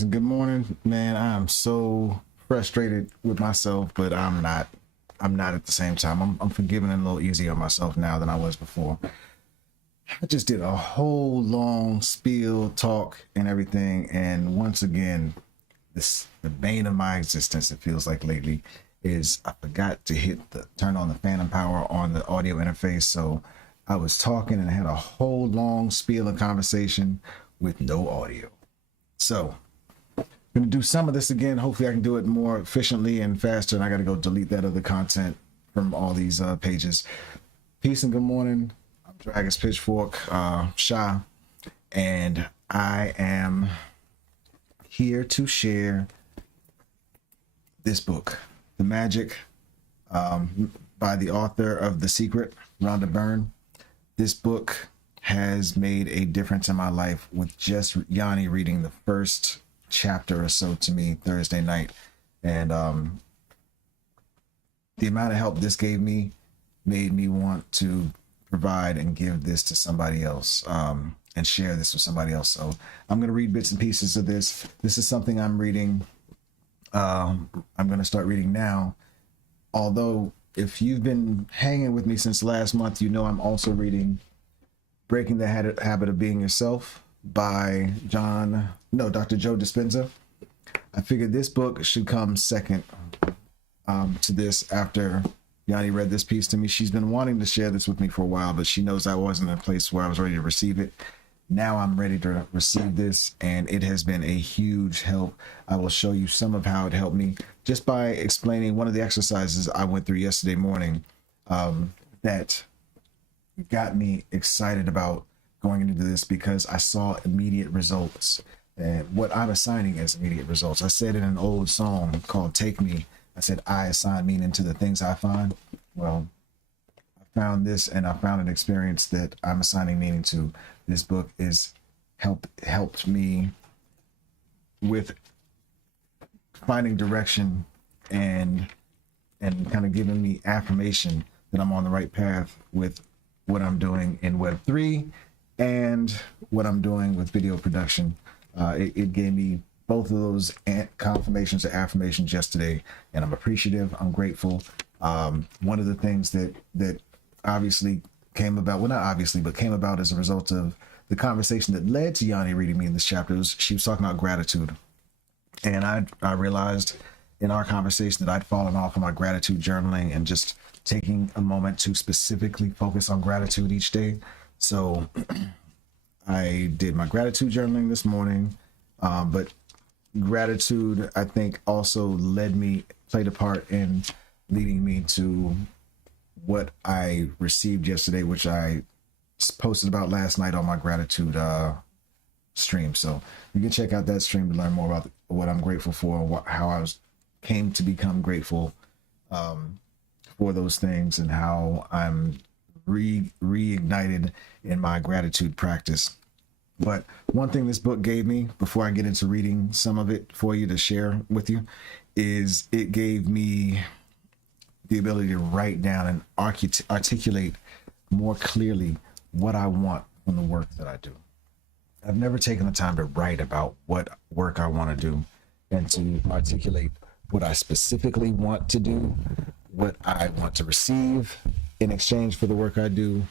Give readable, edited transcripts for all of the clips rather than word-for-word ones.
Peace and good morning, man. I'm so frustrated with myself, but I'm not. I'm not at the same time. I'm forgiving and a little easier on myself now than I was before. I just did a whole long spiel, talk, and everything, and once again, the bane of my existence. It feels like lately is I forgot to turn on the phantom power on the audio interface, so I was talking and had a whole long spiel and conversation with no audio. So I'm gonna do some of this again. Hopefully I can do it more efficiently and faster, and I gotta go delete that other content from all these pages. Peace and good morning. I'm Dragon's Pitchfork Sha, and I am here to share this book, The Magic, by the author of The Secret, Rhonda Byrne. This book has made a difference in my life with just Yani reading the first chapter or so to me Thursday night, and the amount of help this gave me made me want to provide and give this to somebody else, and share this with somebody else. So I'm going to read bits and pieces of this. This is something I'm reading. I'm going to start reading now, although if you've been hanging with me since last month, you know I'm also reading Breaking the Habit of Being Yourself by Dr. Joe Dispenza. I figured this book should come second to this after Yani read this piece to me. She's been wanting to share this with me for a while, but she knows I wasn't in a place where I was ready to receive it. Now I'm ready to receive this, and it has been a huge help. I will show you some of how it helped me just by explaining one of the exercises I went through yesterday morning that got me excited about going into this because I saw immediate results, and what I'm assigning as immediate results. I said in an old song called Take Me, I said, I assign meaning to the things I find. Well, I found this, and I found an experience that I'm assigning meaning to. This book is helped me with finding direction and kind of giving me affirmation that I'm on the right path with what I'm doing in Web3 and what I'm doing with video production. It gave me both of those confirmations or affirmations yesterday, and I'm appreciative. I'm grateful. One of the things that obviously came about, well, not obviously, but came about as a result of the conversation that led to Yani reading me in this chapter, she was talking about gratitude. And I realized in our conversation that I'd fallen off of my gratitude journaling and just taking a moment to specifically focus on gratitude each day. So I did my gratitude journaling this morning, but gratitude, I think, also played a part in leading me to what I received yesterday, which I posted about last night on my gratitude stream. So you can check out that stream to learn more about what I'm grateful for, how I came to become grateful for those things, and how I'm reignited in my gratitude practice. But one thing this book gave me, before I get into reading some of it for you to share with you, is it gave me the ability to write down and articulate more clearly what I want from the work that I do. I've never taken the time to write about what work I want to do and to articulate what I specifically want to do, what I want to receive in exchange for the work I do,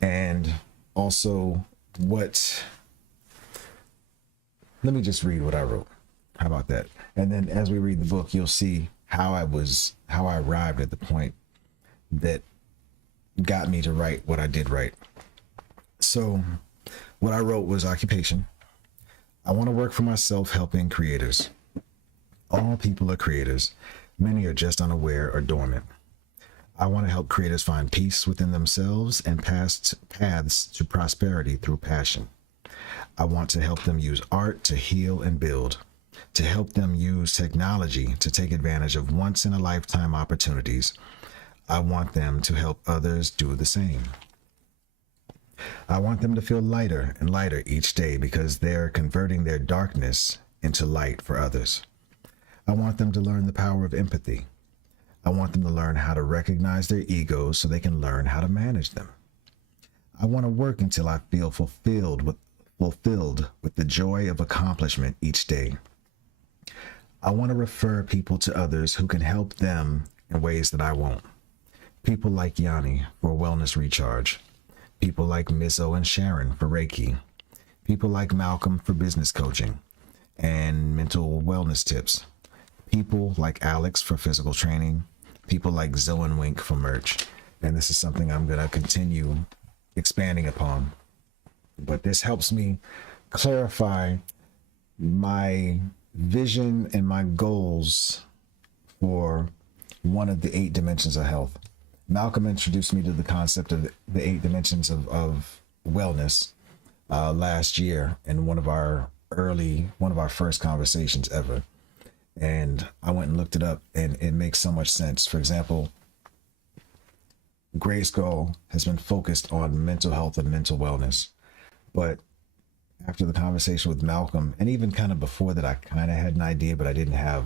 and also let me just read what I wrote. How about that? And then as we read the book, you'll see how I arrived at the point that got me to write what I did write. So what I wrote was occupation. I want to work for myself helping creators. All people are creators. Many are just unaware or dormant. I want to help creators find peace within themselves and paths to prosperity through passion. I want to help them use art to heal and build, to help them use technology to take advantage of once-in-a-lifetime opportunities. I want them to help others do the same. I want them to feel lighter and lighter each day because they're converting their darkness into light for others. I want them to learn the power of empathy. I want them to learn how to recognize their egos so they can learn how to manage them. I want to work until I feel fulfilled with the joy of accomplishment each day. I want to refer people to others who can help them in ways that I won't. People like Yani for wellness recharge. People like Mizzo and Sharon for Reiki. People like Malcolm for business coaching and mental wellness tips. People like Alex for physical training. People like Zoe and Wink for merch. And this is something I'm going to continue expanding upon. But this helps me clarify my vision and my goals for one of the 8 dimensions of health. Malcolm introduced me to the concept of the 8 dimensions of wellness last year in one of our first conversations ever. And I went and looked it up, and it makes so much sense. For example, Grayskull has been focused on mental health and mental wellness. But after the conversation with Malcolm, and even kind of before that, I kind of had an idea, but I didn't have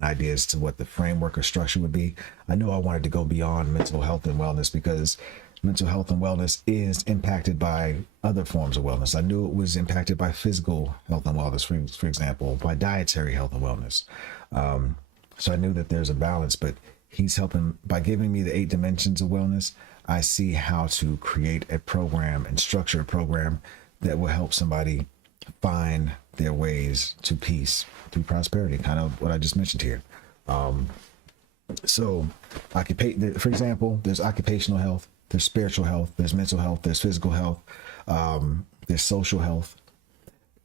an idea as to what the framework or structure would be. I knew I wanted to go beyond mental health and wellness because mental health and wellness is impacted by other forms of wellness. I knew it was impacted by physical health and wellness, for example, by dietary health and wellness. So I knew that there's a balance, but he's helping by giving me the 8 dimensions of wellness. I see how to create a program and structure a program that will help somebody find their ways to peace, through prosperity, kind of what I just mentioned here. So, for example, there's occupational health, there's spiritual health, there's mental health, there's physical health, there's social health.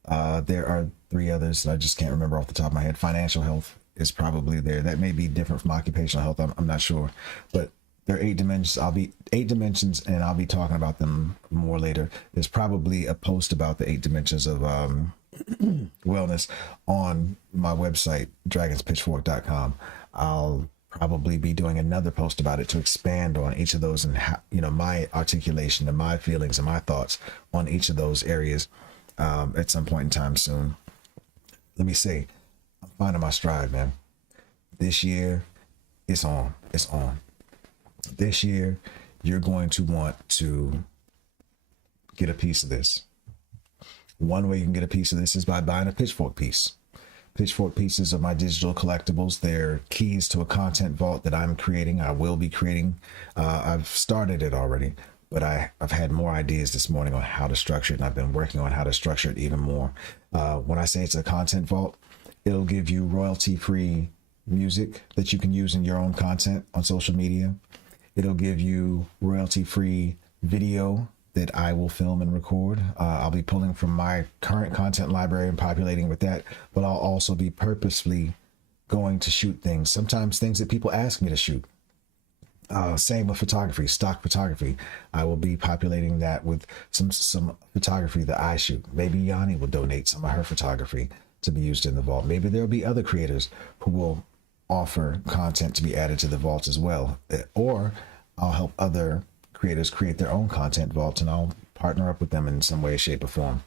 There are 3 others that I just can't remember off the top of my head. Financial health is probably there. That may be different from occupational health. I'm not sure, but there are 8 dimensions. 8 dimensions, and I'll be talking about them more later. There's probably a post about the 8 dimensions of wellness on my website, dragonspitchfork.com. I'll probably be doing another post about it to expand on each of those and how, my articulation and my feelings and my thoughts on each of those areas at some point in time soon. Let me say, I'm finding my stride, man. This year, it's on. It's on. This year, you're going to want to get a piece of this. One way you can get a piece of this is by buying a Pitchfork piece. Pitchfork pieces are my digital collectibles. They're keys to a content vault that I'm creating. I will be creating. I've started it already, but I've had more ideas this morning on how to structure it, and I've been working on how to structure it even more. When I say it's a content vault, it'll give you royalty-free music that you can use in your own content on social media. It'll give you royalty-free video that I will film and record. I'll be pulling from my current content library and populating with that, but I'll also be purposefully going to shoot things, sometimes things that people ask me to shoot. Same with photography, stock photography. I will be populating that with some photography that I shoot. Maybe Yani will donate some of her photography to be used in the vault. Maybe there'll be other creators who will offer content to be added to the vault as well. Or I'll help other creators create their own content vaults, and I'll partner up with them in some way, shape, or form.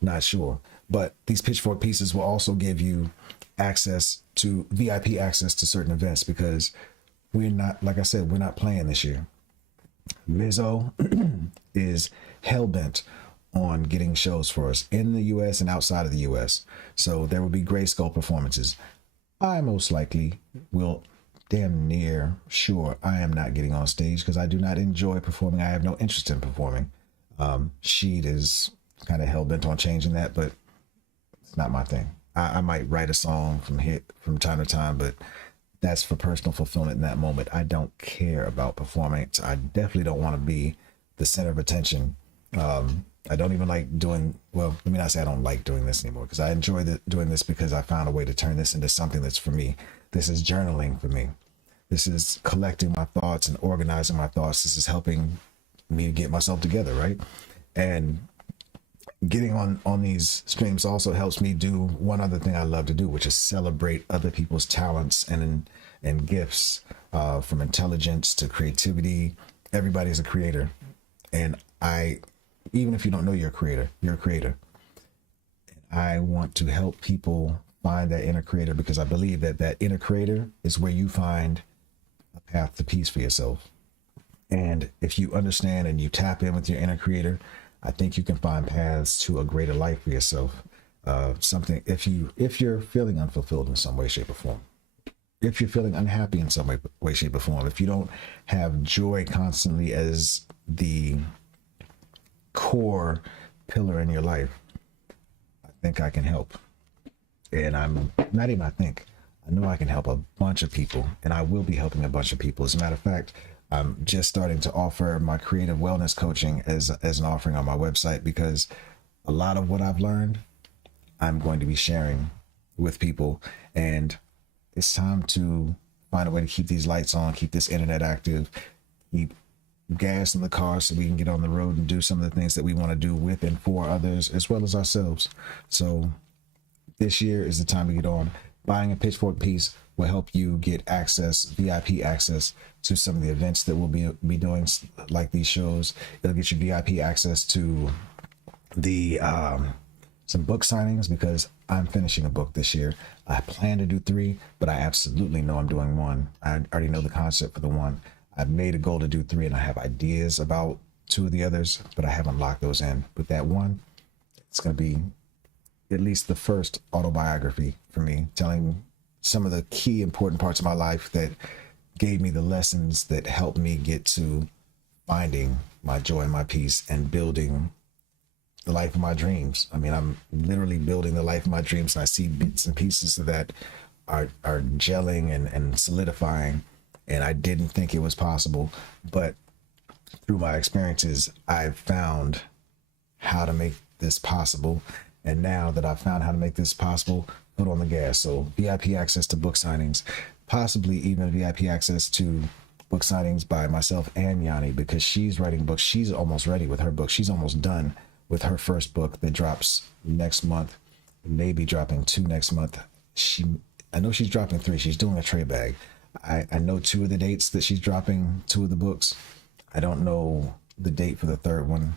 Not sure. But these Pitchfork pieces will also give you access to VIP access to certain events, because we're not, like I said, we're not playing this year. Mizzo is hell-bent on getting shows for us in the US and outside of the US. So there will be Grayskull performances. I most likely will, damn near sure, I am not getting on stage because I do not enjoy performing. I have no interest in performing. Sheed is kind of hell-bent on changing that, but it's not my thing. I might write a song from time to time, but that's for personal fulfillment in that moment. I don't care about performing. So I definitely don't want to be the center of attention. I don't even like doing, well, let me not say I don't like doing this anymore, because I enjoy doing this because I found a way to turn this into something that's for me. This is journaling for me. This is collecting my thoughts and organizing my thoughts. This is helping me to get myself together, right? And getting on these streams also helps me do one other thing I love to do, which is celebrate other people's talents and gifts, from intelligence to creativity. Everybody's a creator. And even if you don't know you're a creator, you're a creator. I want to help people find that inner creator, because I believe that inner creator is where you find a path to peace for yourself. And if you understand and you tap in with your inner creator, I think you can find paths to a greater life for yourself. something, if you're feeling unfulfilled in some way, shape, or form, if you're feeling unhappy in some way, shape, or form, if you don't have joy constantly as the core pillar in your life, I think I can help. And I'm not even, I know I can help a bunch of people, and I will be helping a bunch of people. As a matter of fact, I'm just starting to offer my creative wellness coaching as an offering on my website, because a lot of what I've learned, I'm going to be sharing with people. And it's time to find a way to keep these lights on, keep this internet active, keep gas in the car so we can get on the road and do some of the things that we want to do with and for others as well as ourselves. So this year is the time to get on. Buying a Pitchfork piece will help you get access, VIP access to some of the events that we'll be doing, like these shows. It'll get you VIP access to the some book signings, because I'm finishing a book this year. I plan to do 3, but I absolutely know I'm doing 1. I already know the concept for the 1. I've made a goal to do 3, and I have ideas about 2 of the others, but I haven't locked those in. But that 1, it's going to be at least the first autobiography for me, telling some of the key important parts of my life that gave me the lessons that helped me get to finding my joy and my peace and building the life of my dreams. I mean, I'm literally building the life of my dreams, and I see bits and pieces of that are gelling and solidifying. And I didn't think it was possible, but through my experiences, I've found how to make this possible. And now that I've found how to make this possible, put on the gas. So VIP access to book signings, possibly even VIP access to book signings by myself and Yani, because she's writing books. She's almost ready with her book. She's almost done with her first book that drops next month, maybe dropping 2 next month. I know she's dropping 3. She's doing a trade bag. I know 2 of the dates that she's dropping 2 of the books. I don't know the date for the 3rd one,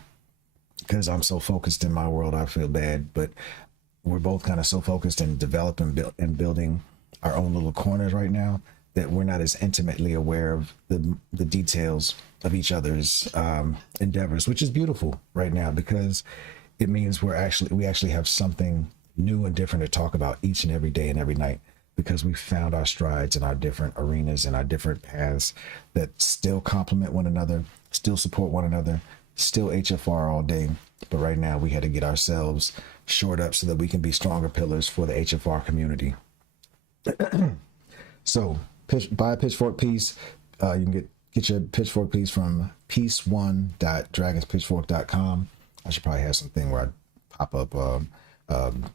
because I'm so focused in my world. I feel bad, but we're both kind of so focused in developing and building our own little corners right now that we're not as intimately aware of the details of each other's endeavors, which is beautiful right now, because it means we actually have something new and different to talk about each and every day and every night, because we found our strides in our different arenas and our different paths that still complement one another, still support one another, still HFR all day. But right now we had to get ourselves shored up so that we can be stronger pillars for the HFR community. So buy a Pitchfork piece. You can get your Pitchfork piece from piece1.dragonspitchfork.com. I should probably have something where I pop up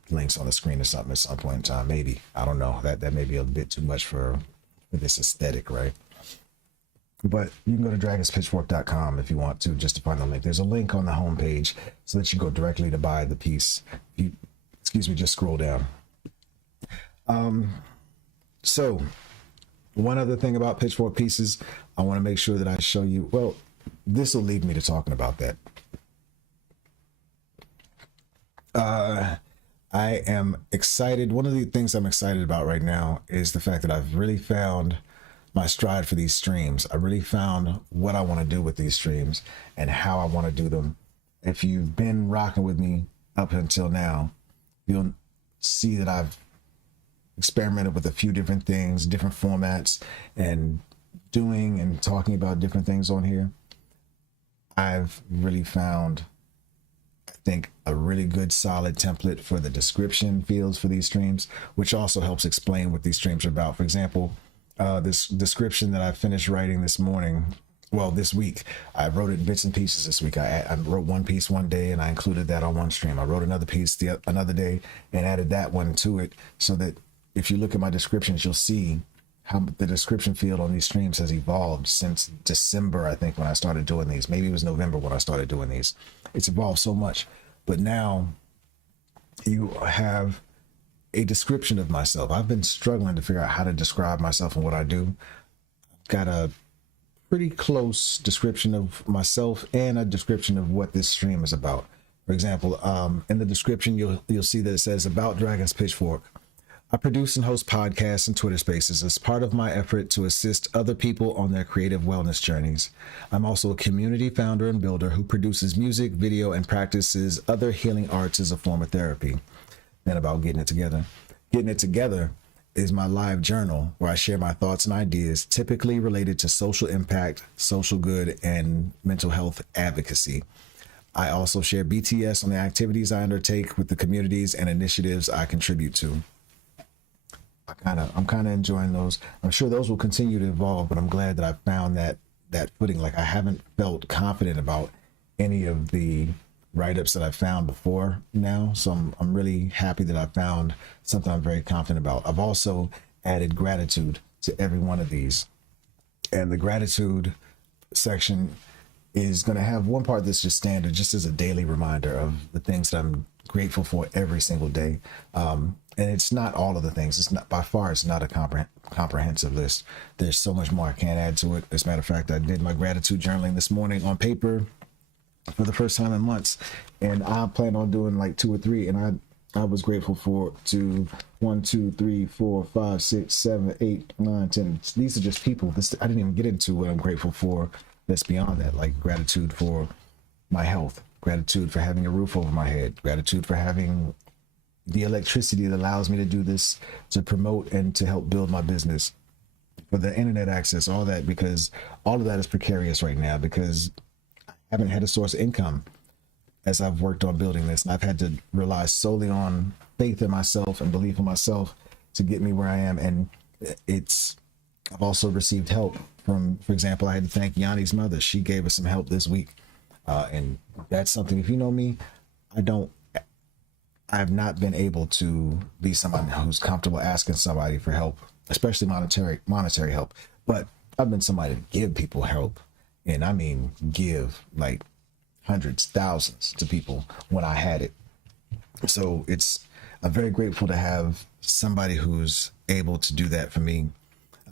links on the screen or something at some point in time. Maybe, I don't know. That may be a bit too much for this aesthetic, right? But you can go to dragonspitchfork.com if you want to, just to find the link. There's a link on the homepage so that you go directly to buy the piece. Just scroll down. So one other thing about Pitchfork pieces, I want to make sure that I show you. Well, this will lead me to talking about that. I am excited. One of the things I'm excited about right now is the fact that I've really found my stride for these streams. I really found what I want to do with these streams and how I want to do them. If you've been rocking with me up until now, you'll see that I've experimented with a few different things, different formats, and doing and talking about different things on here. I've really found, I think, a really good solid template for the description fields for these streams, which also helps explain what these streams are about. For example, this description that I finished writing this week, I wrote it in bits and pieces this week. I wrote one piece one day and I included that on one stream. I wrote another piece another day and added that one to it, so that if you look at my descriptions, you'll see how the description field on these streams has evolved since December, I think, when I started doing these. Maybe it was November when I started doing these. It's evolved so much. But now you have a description of myself. I've been struggling to figure out how to describe myself and what I do. I've got a pretty close description of myself and a description of what this stream is about. For example, in the description, you'll see that it says, about Dragon's Pitchfork. I produce and host podcasts and Twitter spaces as part of my effort to assist other people on their creative wellness journeys. I'm also a community founder and builder who produces music, video, and practices other healing arts as a form of therapy. than about getting it together. Getting it together is my live journal where I share my thoughts and ideas, typically related to social impact, social good, and mental health advocacy. I also share BTS on the activities I undertake with the communities and initiatives I contribute to. I'm kind of enjoying those. I'm sure those will continue to evolve, but I'm glad that I found that footing. Like, I haven't felt confident about any of the write-ups that I found before now. So I'm really happy that I found something I'm very confident about. I've also added gratitude to every one of these. And the gratitude section is going to have one part that's just standard, just as a daily reminder of the things that I'm grateful for every single day. And it's not all of the things. It's not, by far, it's not a comprehensive list. There's so much more I can't add to it. As a matter of fact, I did my gratitude journaling this morning on paper for the first time in months, and I plan on doing like 2 or 3. And I was grateful for 1, 2, 3, 4, 5, 6, 7, 8, 9, 10. These are just people. This, I didn't even get into what I'm grateful for that's beyond that, like gratitude for my health, gratitude for having a roof over my head, gratitude for having the electricity that allows me to do this, to promote and to help build my business, for the internet access, all that, because all of that is precarious right now because I haven't had a source of income as I've worked on building this. And I've had to rely solely on faith in myself and belief in myself to get me where I am. And I've also received help from, for example, I had to thank Yani's mother. She gave us some help this week. And that's something, if you know me, I've not been able to be someone who's comfortable asking somebody for help, especially monetary help. But I've been somebody to give people help. And I mean, give like hundreds, thousands to people when I had it. So I'm very grateful to have somebody who's able to do that for me.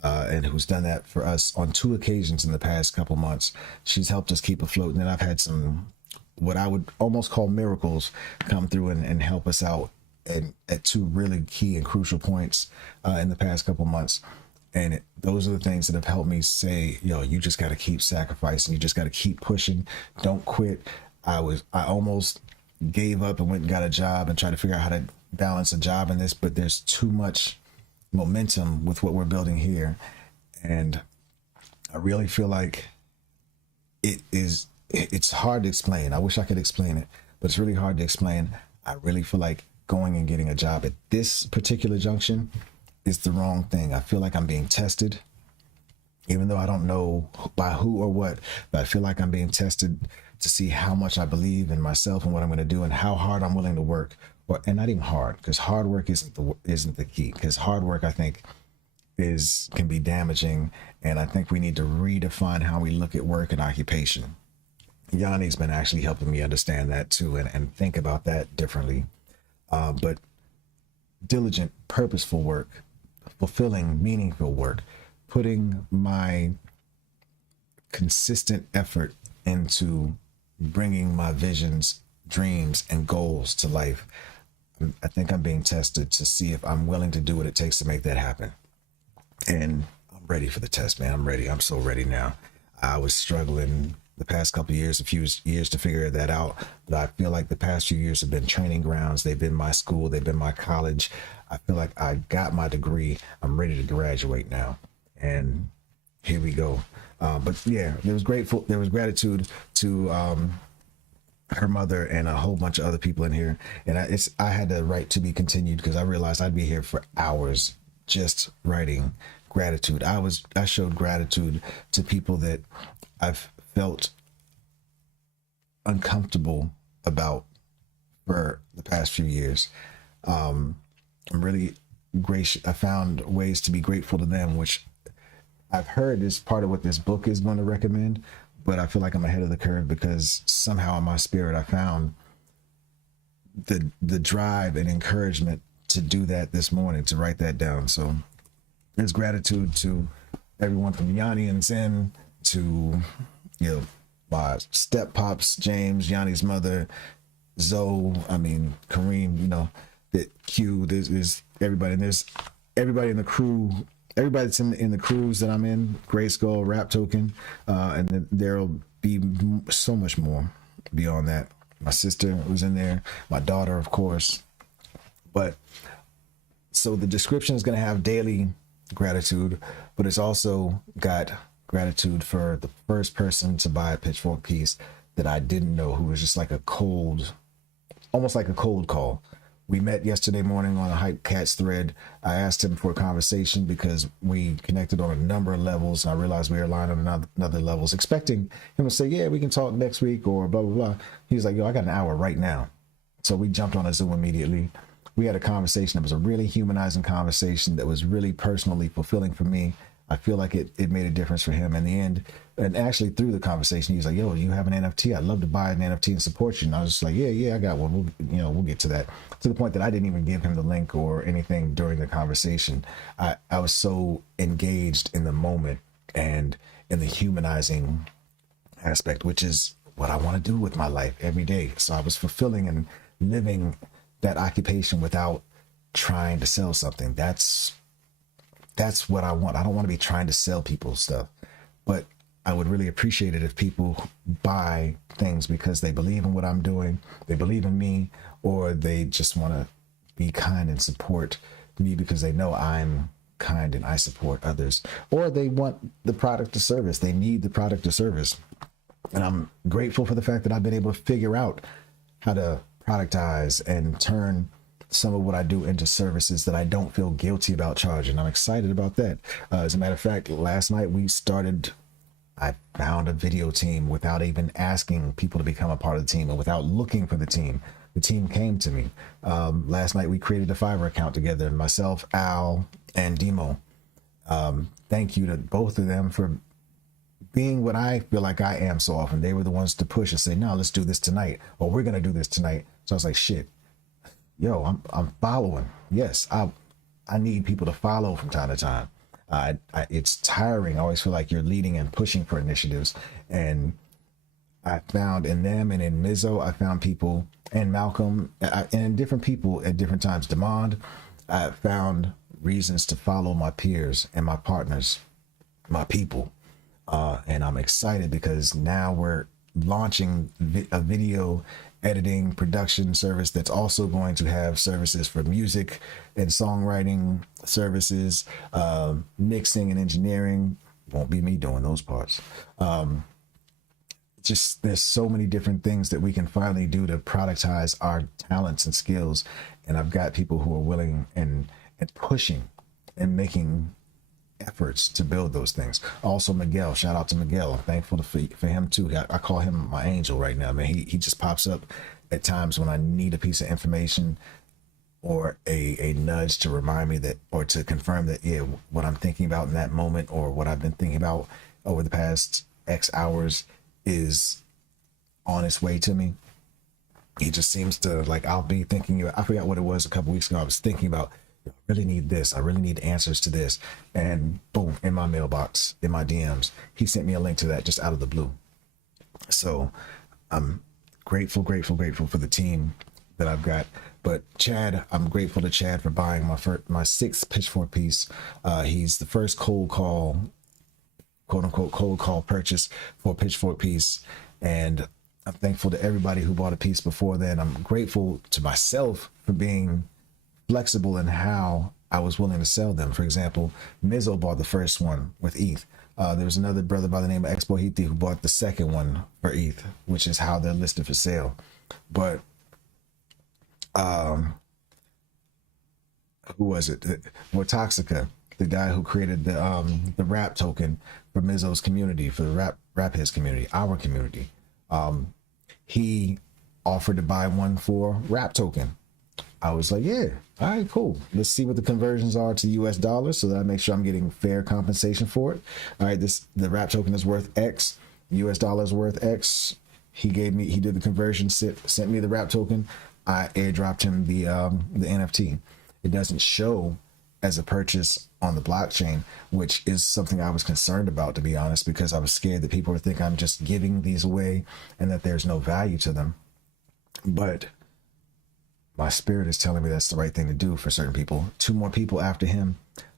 And who's done that for us on 2 occasions in the past couple months. She's helped us keep afloat. And then I've had some, what I would almost call miracles, come through and help us out at 2 really key and crucial points in the past couple months. And those are the things that have helped me say, you just got to keep sacrificing. You just got to keep pushing. Don't quit. I almost gave up and went and got a job and tried to figure out how to balance a job in this, but there's too much momentum with what we're building here. And I really feel like it's hard to explain. I wish I could explain it, but it's really hard to explain. I really feel like going and getting a job at this particular junction is the wrong thing. I feel like I'm being tested, even though I don't know by who or what, but I feel like I'm being tested to see how much I believe in myself and what I'm going to do and how hard I'm willing to work. And not even hard, because hard work isn't the key. Because hard work, I think, can be damaging, and I think we need to redefine how we look at work and occupation. Yani's been actually helping me understand that too, and think about that differently. But diligent, purposeful work, fulfilling, meaningful work, putting my consistent effort into bringing my visions, dreams, and goals to life. I think I'm being tested to see if I'm willing to do what it takes to make that happen. And I'm ready for the test, man. I'm ready. I'm so ready now. I was struggling the past couple of years, a few years to figure that out. But I feel like the past few years have been training grounds. They've been my school. They've been my college. I feel like I got my degree. I'm ready to graduate now. And here we go. But yeah, there was gratitude to, her mother and a whole bunch of other people in here, and I had to write to be continued because I realized I'd be here for hours just writing gratitude. I showed gratitude to people that I've felt uncomfortable about for the past few years. I'm really gracious. I found ways to be grateful to them, which I've heard is part of what this book is going to recommend. But I feel like I'm ahead of the curve because somehow in my spirit I found the drive and encouragement to do that this morning, to write that down. So there's gratitude to everyone from Yani and Zen to my step pops, James, Yanni's mother, Zoe, Kareem, that Q. There's everybody, and there's everybody in the crew. Everybody that's in the crews that I'm in, Gray Skull, Rap Token, and then there'll be so much more beyond that. My sister was in there, my daughter, of course, But so the description is going to have daily gratitude, but it's also got gratitude for the first person to buy a Pitchfork piece that I didn't know, who was just like a cold, almost like a cold call. We met yesterday morning on a Hype Cats thread. I asked him for a conversation because we connected on a number of levels, and I realized we were aligned on another levels, expecting him to say, yeah, we can talk next week or blah, blah, blah. He's like, yo, I got an hour right now. So we jumped on a Zoom immediately. We had a conversation that was a really humanizing conversation that was really personally fulfilling for me. I feel like it made a difference for him in the end. And actually through the conversation, he was like, yo, you have an NFT? I'd love to buy an NFT and support you. And I was just like, yeah, I got one. We'll get to that. To the point that I didn't even give him the link or anything during the conversation. I was so engaged in the moment and in the humanizing aspect, which is what I want to do with my life every day. So I was fulfilling and living that occupation without trying to sell something. That's what I want. I don't want to be trying to sell people stuff, but I would really appreciate it if people buy things because they believe in what I'm doing, they believe in me, or they just want to be kind and support me because they know I'm kind and I support others, or they want the product or service. They need the product or service. And I'm grateful for the fact that I've been able to figure out how to productize and turn some of what I do into services that I don't feel guilty about charging. I'm excited about that. As a matter of fact, last night I found a video team without even asking people to become a part of the team and without looking for the team. The team came to me. Last night we created a Fiverr account together, myself, Al, and Demo. Thank you to both of them for being what I feel like I am so often. They were the ones to push and say, no, let's do this tonight, or we're going to do this tonight. So I was like, shit, yo, I'm following. Yes, I need people to follow from time to time. It's tiring. I always feel like you're leading and pushing for initiatives. And I found in them and in Mizzo, I found people, and Malcolm, and different people at different times. Demond, I found reasons to follow my peers and my partners, my people. And I'm excited because now we're launching a video editing production service that's also going to have services for music and songwriting services, mixing and engineering. Won't be me doing those parts. Just there's so many different things that we can finally do to productize our talents and skills. And I've got people who are willing and pushing and making efforts to build those things. Also Miguel, shout out to Miguel. I'm thankful for him too. I call him my angel right now, man. He just pops up at times when I need a piece of information or a nudge to remind me that, or to confirm that, yeah, what I'm thinking about in that moment or what I've been thinking about over the past X hours is on its way to me. He just seems to, like, I'll be thinking, I forgot what it was a couple weeks ago. I was thinking about, I really need this. I really need answers to this. And boom, in my mailbox, in my DMs, he sent me a link to that just out of the blue. So I'm grateful for the team that I've got. But Chad, I'm grateful to Chad for buying my sixth Pitchfork piece. He's the first cold call, quote unquote, cold call purchase for a Pitchfork piece. And I'm thankful to everybody who bought a piece before then. I'm grateful to myself for being flexible in how I was willing to sell them. For example, Mizzo bought the first one with ETH. There was another brother by the name of Expo Hiti who bought the second one for ETH, which is how they're listed for sale. But who was it? Toxica, the guy who created the RAP token for Mizzo's community, for the RAP HEADZ community, our community. He offered to buy one for RAP token. I was like, yeah, all right, cool. Let's see what the conversions are to US dollars so that I make sure I'm getting fair compensation for it. All right, the RAP token is worth X, US dollars worth X. He did the conversion, sent me the RAP token. I airdropped him the NFT. It doesn't show as a purchase on the blockchain, which is something I was concerned about, to be honest, because I was scared that people would think I'm just giving these away and that there's no value to them. But my spirit is telling me that's the right thing to do for certain people. Two more people after him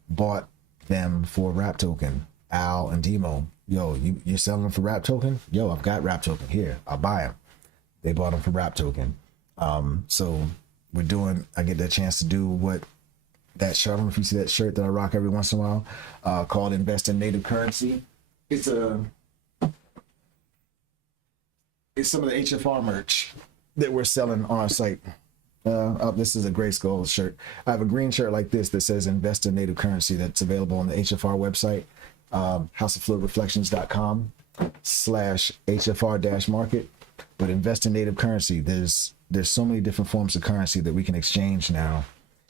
bought them for RAP token. Al and Demo. Yo, you're selling them for RAP token? Yo, I've got RAP token here. I'll buy them. They bought them for RAP token. So I get the chance to do what that shirt. I don't know if you see that shirt that I rock every once in a while, called Invest in Native Currency. It's some of the HFR merch that we're selling on our site. This is a gray skull shirt. I have a green shirt like this that says Invest in Native Currency that's available on the HFR website, houseoffluidreflections.com/HFR-market. But invest in native currency. There's so many different forms of currency that we can exchange now.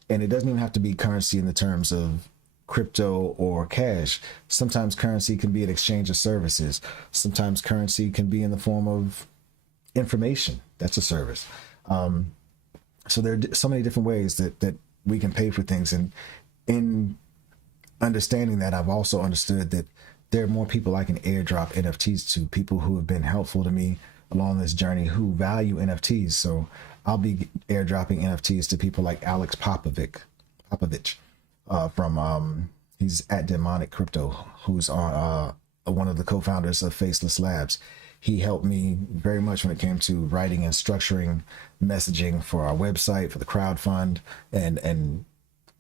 And it doesn't even have to be currency in the terms of crypto or cash. Sometimes currency can be an exchange of services. Sometimes currency can be in the form of information. That's a service. So there are so many different ways that we can pay for things. And in understanding that, I've also understood that there are more people I can airdrop NFTs to, people who have been helpful to me along this journey who value NFTs. So I'll be airdropping NFTs to people like Alex Popovich from he's at Demonic Crypto, who's on one of the co-founders of Faceless Labs. He helped me very much when it came to writing and structuring messaging for our website, for the crowdfund, and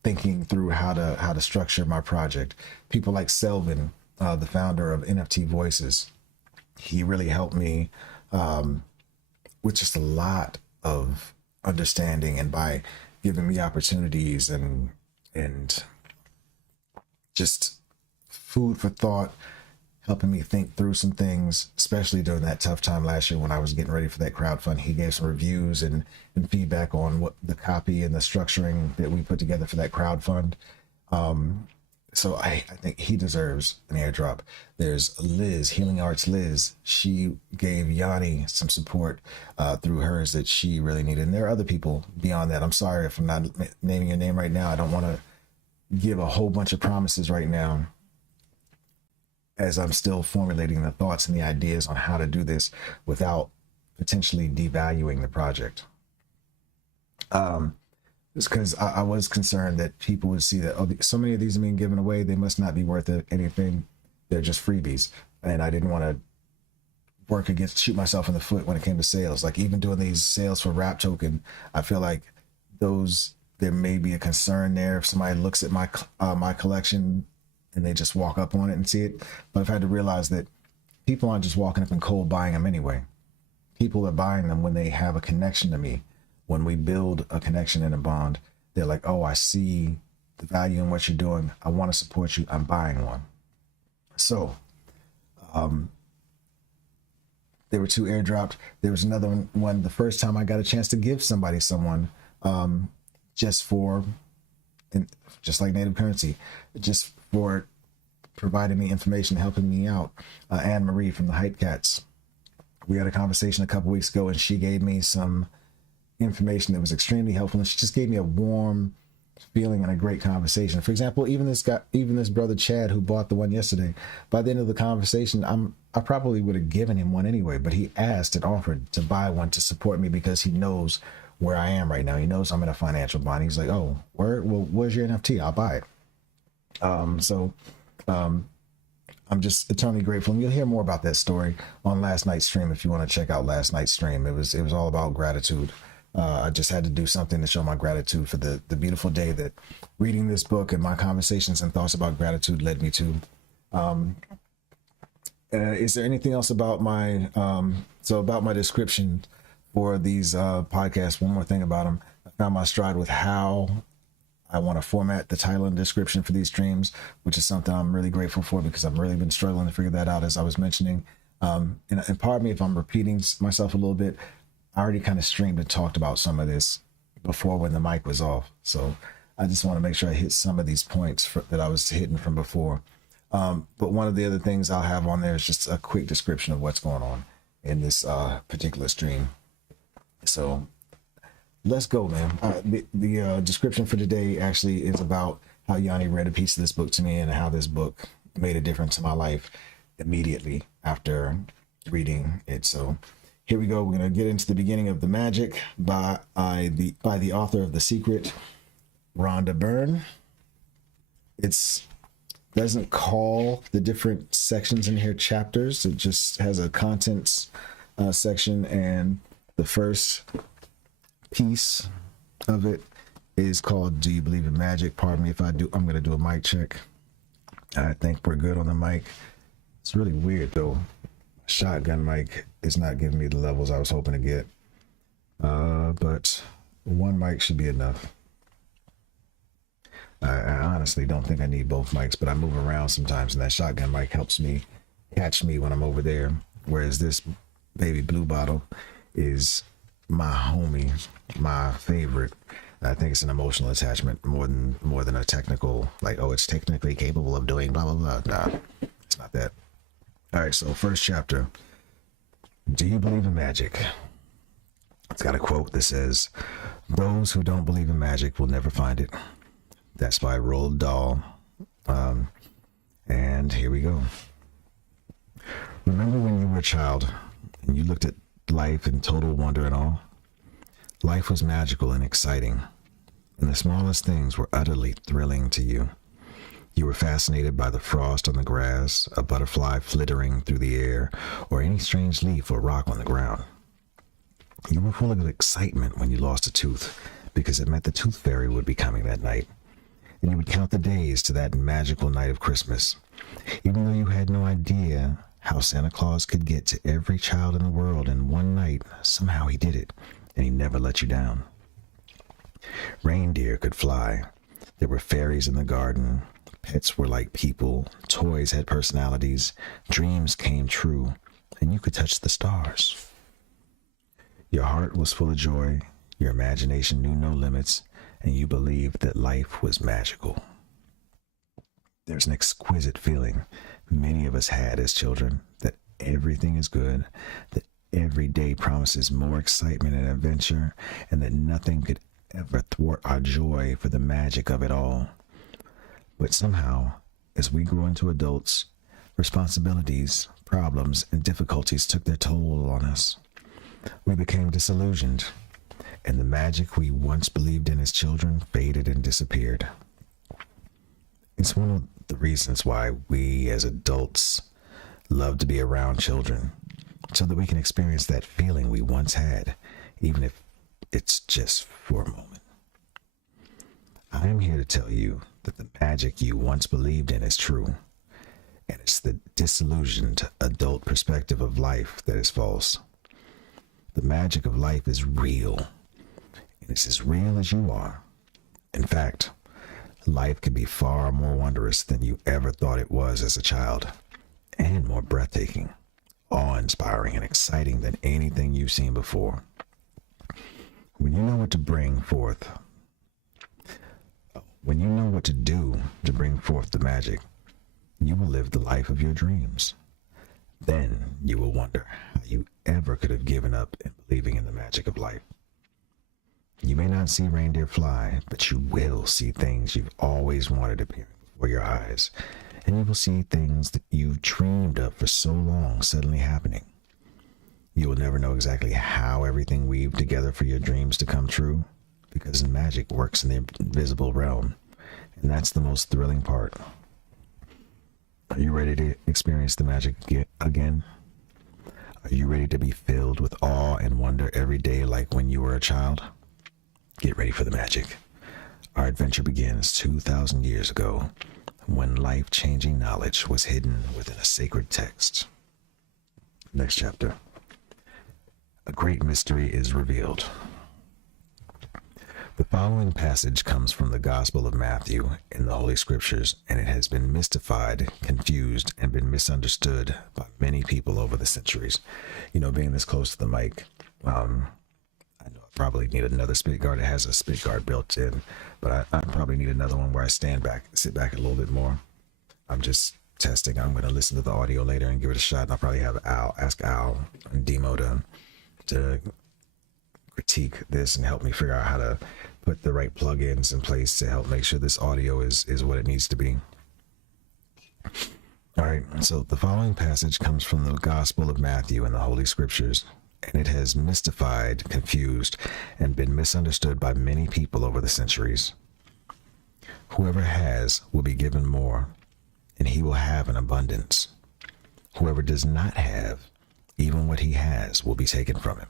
thinking through how to structure my project. People like Selvin, the founder of NFT Voices, he really helped me with just a lot of understanding, and by giving me opportunities and just food for thought, helping me think through some things, especially during that tough time last year when I was getting ready for that crowdfund. He gave some reviews and feedback on what the copy and the structuring that we put together for that crowdfund. So I think he deserves an airdrop. There's Liz, Healing Arts Liz. She gave Yani some support through hers that she really needed. And there are other people beyond that. I'm sorry if I'm not naming your name right now. I don't want to give a whole bunch of promises right now, as I'm still formulating the thoughts and the ideas on how to do this without potentially devaluing the project. It's because I was concerned that people would see that, oh, so many of these are being given away, they must not be worth anything. They're just freebies. And I didn't want to shoot myself in the foot when it came to sales. Like even doing these sales for RAP token, I feel like there may be a concern there if somebody looks at my collection and they just walk up on it and see it. But I've had to realize that people aren't just walking up and cold buying them anyway. People are buying them when they have a connection to me. When we build a connection and a bond, they're like, oh, I see the value in what you're doing. I want to support you. I'm buying one. So there were 2 airdropped. There was another one the first time I got a chance to give someone just like native currency, just for providing me information, helping me out. Anne Marie from the Hype Cats. We had a conversation a couple weeks ago, and she gave me some information that was extremely helpful, and she just gave me a warm feeling and a great conversation. For example, even this brother Chad who bought the one yesterday, by the end of the conversation, I probably would have given him one anyway, but he asked and offered to buy one to support me because he knows where I am right now. He knows I'm in a financial bind. He's like, oh, where's your NFT? I'll buy it. I'm just eternally grateful, and you'll hear more about that story on last night's stream if you want to check out last night's stream. It was all about gratitude. I just had to do something to show my gratitude for the beautiful day that reading this book and my conversations and thoughts about gratitude led me to. Is there anything else about my about my description for these podcasts? One more thing about them. I found my stride with how I want to format the title and description for these streams, which is something I'm really grateful for because I've really been struggling to figure that out, as I was mentioning. And pardon me if I'm repeating myself a little bit. I already kind of streamed and talked about some of this before when the mic was off. So I just want to make sure I hit some of these points that I was hitting from before. But one of the other things I'll have on there is just a quick description of what's going on in this particular stream. So let's go, man. The description for today actually is about how Yani read a piece of this book to me and how this book made a difference in my life immediately after reading it. So here we go. We're going to get into the beginning of The Magic by the author of The Secret, Rhonda Byrne. It doesn't call the different sections in here chapters. It just has a contents section, and the first piece of it is called Do You Believe in Magic? Pardon me if I do. I'm going to do a mic check. I think we're good on the mic. It's really weird though. Shotgun mic is not giving me the levels I was hoping to get. But one mic should be enough. I honestly don't think I need both mics, but I move around sometimes, and that shotgun mic helps me catch me when I'm over there. Whereas this baby blue bottle is my homie, my favorite. I think it's an emotional attachment more than a technical, like, oh, it's technically capable of doing blah, blah, blah. Nah, it's not that. All right, so first chapter. Do you believe in magic? It's got a quote that says, "Those who don't believe in magic will never find it." That's by Roald Dahl. And here we go. Remember when you were a child and you looked at life in total wonder and awe? Life was magical and exciting, and the smallest things were utterly thrilling to you. You were fascinated by the frost on the grass, a butterfly flittering through the air, or any strange leaf or rock on the ground. You were full of excitement when you lost a tooth, because it meant the tooth fairy would be coming that night. And you would count the days to that magical night of Christmas, even though you had no idea how Santa Claus could get to every child in the world in one night. Somehow he did it, and he never let you down. Reindeer could fly. There were fairies in the garden. Pets were like people. Toys had personalities. Dreams came true, and you could touch the stars. Your heart was full of joy. Your imagination knew no limits, and you believed that life was magical. There's an exquisite feeling many of us had as children, that everything is good, that every day promises more excitement and adventure, and that nothing could ever thwart our joy for the magic of it all. But somehow, as we grew into adults, responsibilities, problems, and difficulties took their toll on us. We became disillusioned, and the magic we once believed in as children faded and disappeared. It's one of the reasons why we as adults love to be around children, so that we can experience that feeling we once had, even if it's just for a moment. I am here to tell you that the magic you once believed in is true, and it's the disillusioned adult perspective of life that is false. The magic of life is real, and it's as real as you are. In fact, life can be far more wondrous than you ever thought it was as a child, and more breathtaking, awe-inspiring, and exciting than anything you've seen before. When you know what to bring forth, when you know what to do to bring forth the magic, you will live the life of your dreams. Then you will wonder how you ever could have given up in believing in the magic of life. You may not see reindeer fly, but you will see things you've always wanted appearing before your eyes, and you will see things that you've dreamed of for so long suddenly happening. You will never know exactly how everything weaved together for your dreams to come true, because magic works in the invisible realm, and that's the most thrilling part. Are you ready to experience the magic again? Are you ready to be filled with awe and wonder every day like when you were a child? Get ready for the magic. Our adventure begins 2,000 years ago, when life-changing knowledge was hidden within a sacred text. Next chapter. A great mystery is revealed. The following passage comes from the Gospel of Matthew in the Holy Scriptures, and it has been mystified, confused, and been misunderstood by many people over the centuries. You know, being this close to the mic, I know I probably need another spit guard. It has a spit guard built in, but I probably need another one where I sit back a little bit more. I'm just testing. I'm going to listen to the audio later and give it a shot. And I'll probably have ask Al and Demo to critique this and help me figure out how to put the right plugins in place to help make sure this audio is what it needs to be. All right, so the following passage comes from the Gospel of Matthew in the Holy Scriptures, and it has mystified, confused, and been misunderstood by many people over the centuries. Whoever has will be given more, and he will have an abundance. Whoever does not have, even what he has will be taken from him.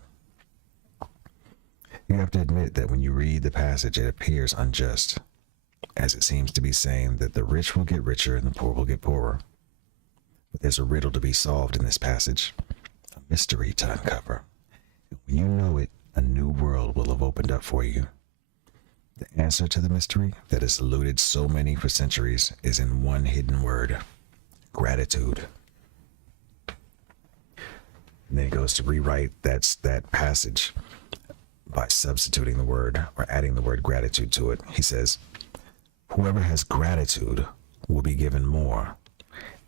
You have to admit that when you read the passage, it appears unjust, as it seems to be saying that the rich will get richer and the poor will get poorer. But there's a riddle to be solved in this passage, a mystery to uncover. And when you know it, a new world will have opened up for you. The answer to the mystery that has eluded so many for centuries is in one hidden word: gratitude. And then he goes to rewrite that passage by substituting the word or adding the word gratitude to it. He says, whoever has gratitude will be given more,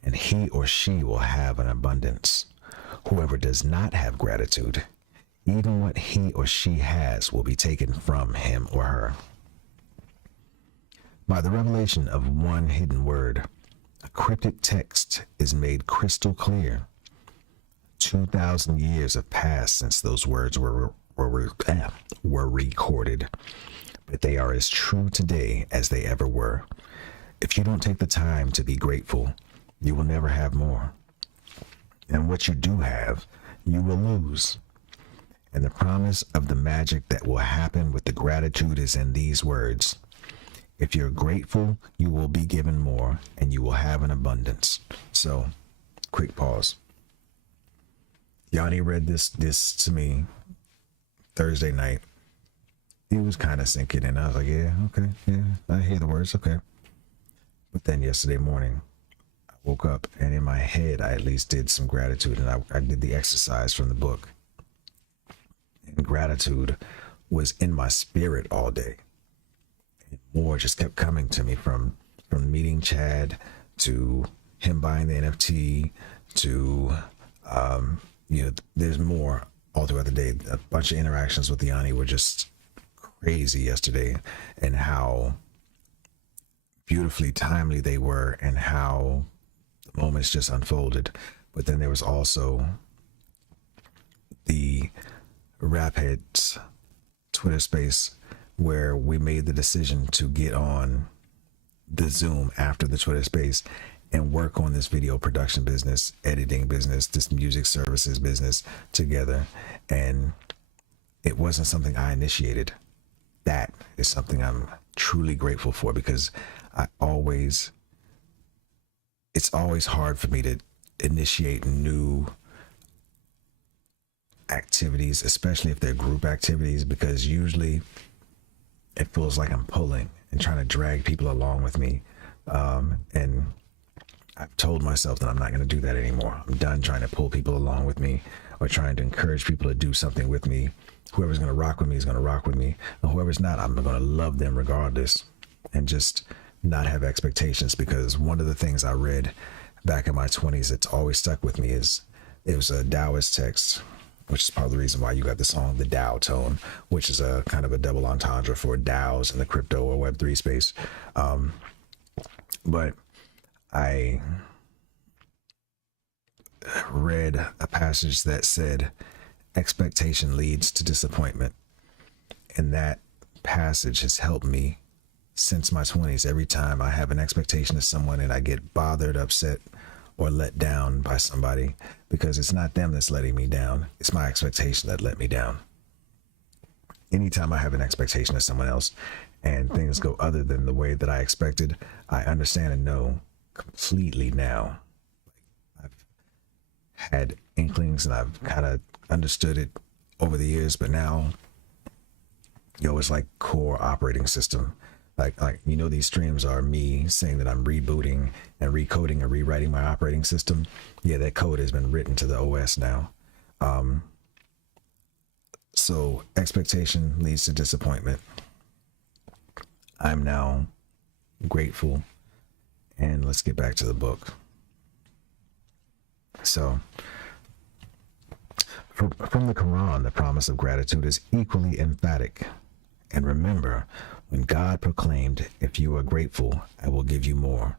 and he or she will have an abundance. Whoever does not have gratitude, even what he or she has will be taken from him or her. By the revelation of one hidden word, a cryptic text is made crystal clear. 2,000 years have passed since those words were recorded, but they are as true today as they ever were. If you don't take the time to be grateful, you will never have more. And what you do have, you will lose. And the promise of the magic that will happen with the gratitude is in these words: if you're grateful, you will be given more and you will have an abundance. So, quick pause. Yani read this to me Thursday night. It was kind of sinking in. I was like, yeah, okay, yeah, I hear the words, okay. But then yesterday morning, I woke up and in my head, I at least did some gratitude, and I did the exercise from the book. And gratitude was in my spirit all day. And more just kept coming to me from meeting Chad to him buying the NFT to, there's more all throughout the day. A bunch of interactions with Yani were just crazy yesterday, and how beautifully timely they were and how the moments just unfolded. But then there was also the RAP HEADZ Twitter space where we made the decision to get on the Zoom after the Twitter space and work on this video production business, editing business, this music services business together. And it wasn't something I initiated. That is something I'm truly grateful for, because it's always hard for me to initiate new activities, especially if they're group activities, because usually it feels like I'm pulling and trying to drag people along with me. And I've told myself that I'm not going to do that anymore. I'm done trying to pull people along with me or trying to encourage people to do something with me. Whoever's going to rock with me is going to rock with me. And whoever's not, I'm going to love them regardless, and just not have expectations. Because one of the things I read back in my 20s that's always stuck with me is, it was a Taoist text, which is part of the reason why you got the song, the Tao Tone, which is a kind of a double entendre for DAOs in the crypto or Web3 space. But I read a passage that said, expectation leads to disappointment. And that passage has helped me since my 20s. Every time I have an expectation of someone and I get bothered, upset, or let down by somebody, because it's not them that's letting me down. It's my expectation that let me down. Anytime I have an expectation of someone else and things go other than the way that I expected, I understand and know completely now. I've had inklings and I've kind of understood it over the years, but now, it's like core operating system. Like these streams are me saying that I'm rebooting and recoding and rewriting my operating system. Yeah, that code has been written to the OS now. So expectation leads to disappointment. I'm now grateful. And let's get back to the book. So, from the Quran, the promise of gratitude is equally emphatic. And remember, when God proclaimed, if you are grateful, I will give you more.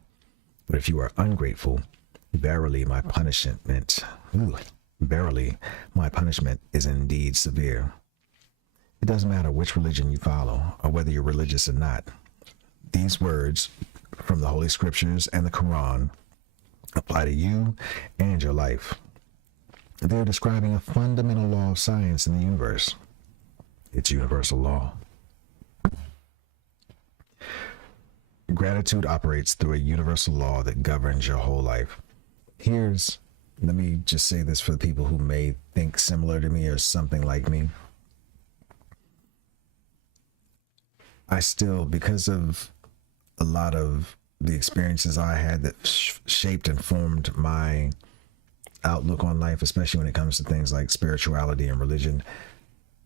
But if you are ungrateful, verily my punishment is indeed severe. It doesn't matter which religion you follow or whether you're religious or not. These words from the Holy Scriptures and the Quran apply to you and your life. They're describing a fundamental law of science in the universe. its universal law. Gratitude operates through a universal law that governs your whole life. Let me just say this for the people who may think similar to me or something like me. I still, because of a lot of the experiences I had that shaped and formed my outlook on life, especially when it comes to things like spirituality and religion,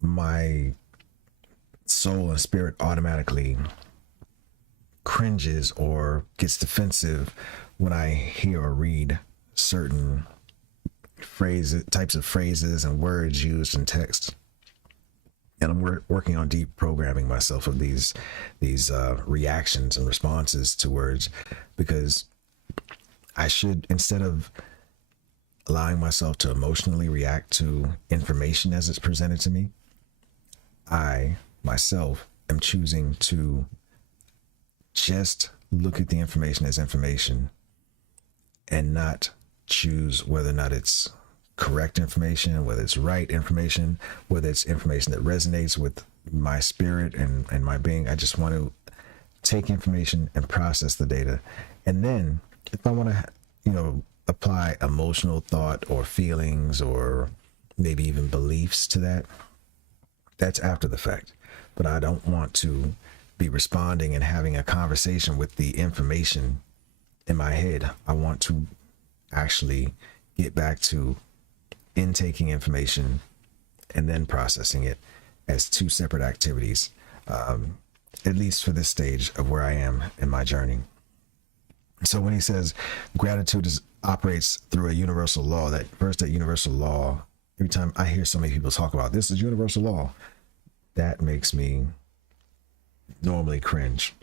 my soul and spirit automatically cringes or gets defensive when I hear or read certain types of phrases and words used in text. And I'm working on deprogramming myself of these reactions and responses to words, because I should, instead of allowing myself to emotionally react to information as it's presented to me, I myself am choosing to just look at the information as information and not choose whether or not it's correct information, whether it's right information, whether it's information that resonates with my spirit and my being. I just want to take information and process the data. And then if I want to, apply emotional thought or feelings or maybe even beliefs to that, that's after the fact. But I don't want to be responding and having a conversation with the information in my head. I want to actually get back to intaking information and then processing it as two separate activities, at least for this stage of where I am in my journey. So when he says gratitude operates through a universal law, that universal law, every time I hear so many people talk about this is universal law, that makes me normally cringe.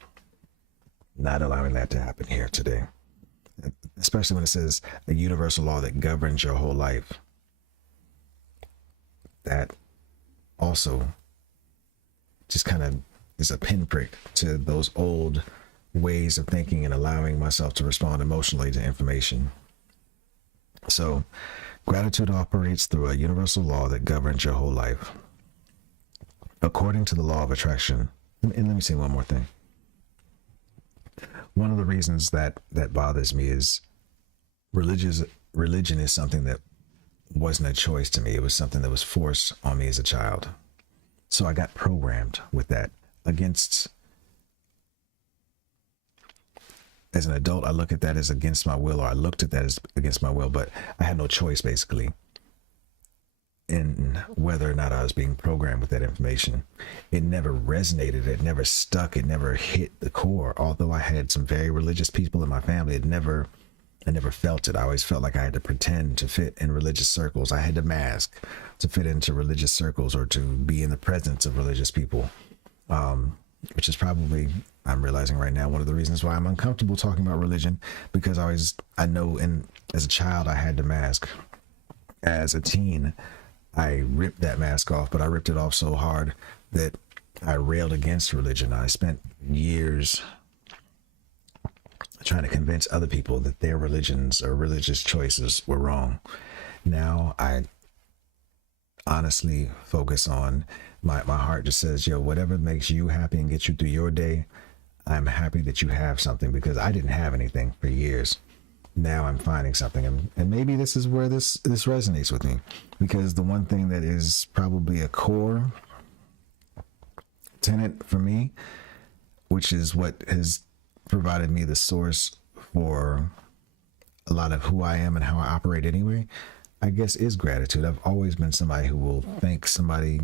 Not allowing that to happen here today, especially when it says a universal law that governs your whole life. That also just kind of is a pinprick to those old ways of thinking and allowing myself to respond emotionally to information. So gratitude operates through a universal law that governs your whole life. According to the law of attraction, and let me say one more thing. One of the reasons that bothers me is religion is something that wasn't a choice to me. It was something that was forced on me as a child. So I got programmed with that. As an adult, I look at that as against my will, or I looked at that as against my will, but I had no choice basically in whether or not I was being programmed with that information. It never resonated. It never stuck. It never hit the core. Although I had some very religious people in my family, I never felt it. I always felt like I had to pretend to fit in religious circles. I had to mask to fit into religious circles or to be in the presence of religious people, which is probably, I'm realizing right now, one of the reasons why I'm uncomfortable talking about religion, because I know as a child I had to mask. As a teen, I ripped that mask off, but I ripped it off so hard that I railed against religion. I spent years trying to convince other people that their religions or religious choices were wrong. Now I honestly focus on my heart just says, whatever makes you happy and gets you through your day, I'm happy that you have something, because I didn't have anything for years. Now I'm finding something, and maybe this is where this resonates with me, because the one thing that is probably a core tenet for me, which is what has provided me the source for a lot of who I am and how I operate anyway, I guess, is gratitude. I've always been somebody who will thank somebody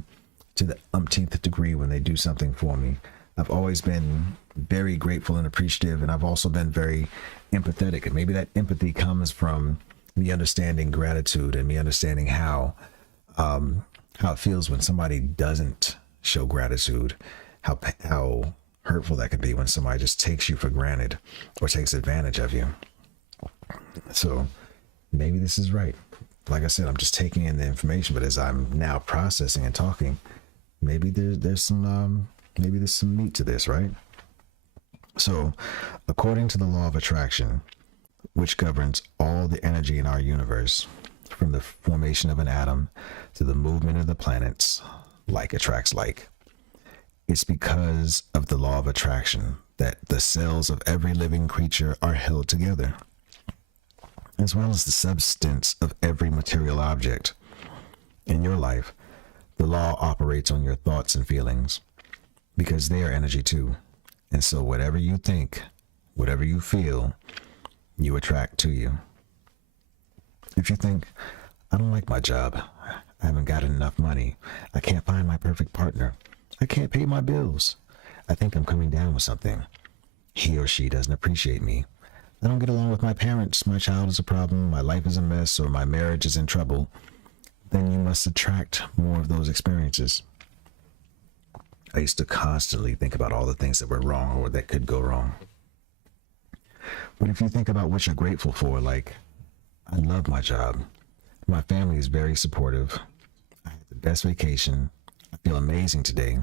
to the umpteenth degree when they do something for me. I've always been very grateful and appreciative, and I've also been very empathetic. And maybe that empathy comes from me understanding gratitude and me understanding how it feels when somebody doesn't show gratitude, how hurtful that can be when somebody just takes you for granted or takes advantage of you. So maybe this is right. Like I said, I'm just taking in the information, but as I'm now processing and talking, maybe there's some meat to this, right? So according to the law of attraction, which governs all the energy in our universe, from the formation of an atom to the movement of the planets, like attracts like. It's because of the law of attraction that the cells of every living creature are held together, as well as the substance of every material object. In your life, the law operates on your thoughts and feelings because they are energy too. And so whatever you think, whatever you feel, you attract to you. If you think, I don't like my job, I haven't got enough money, I can't find my perfect partner, I can't pay my bills, I think I'm coming down with something, he or she doesn't appreciate me, I don't get along with my parents, my child is a problem, my life is a mess, or my marriage is in trouble, then you must attract more of those experiences. I used to constantly think about all the things that were wrong or that could go wrong. But if you think about what you're grateful for, like, I love my job, my family is very supportive, I had the best vacation, I feel amazing today,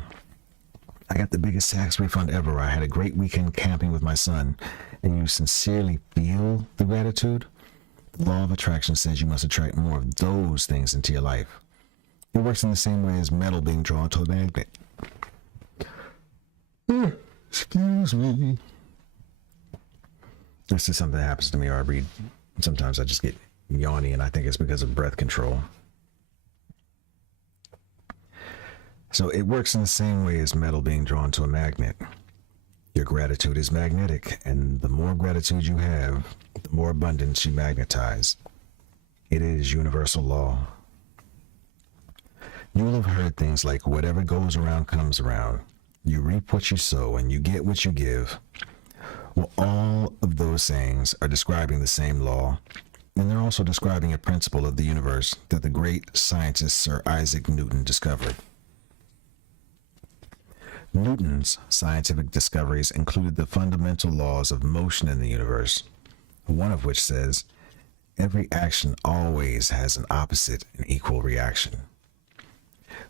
I got the biggest tax refund ever, I had a great weekend camping with my son, and you sincerely feel the gratitude, the law of attraction says you must attract more of those things into your life. It works in the same way as metal being drawn to a magnet. Excuse me. This is something that happens to me, or I read. Sometimes I just get yawny, and I think it's because of breath control. So it works in the same way as metal being drawn to a magnet. Your gratitude is magnetic, and the more gratitude you have, the more abundance you magnetize. It is universal law. You will have heard things like, whatever goes around comes around. You reap what you sow, and you get what you give. Well, all of those sayings are describing the same law, and they're also describing a principle of the universe that the great scientist Sir Isaac Newton discovered. Newton's scientific discoveries included the fundamental laws of motion in the universe, one of which says, every action always has an opposite and equal reaction.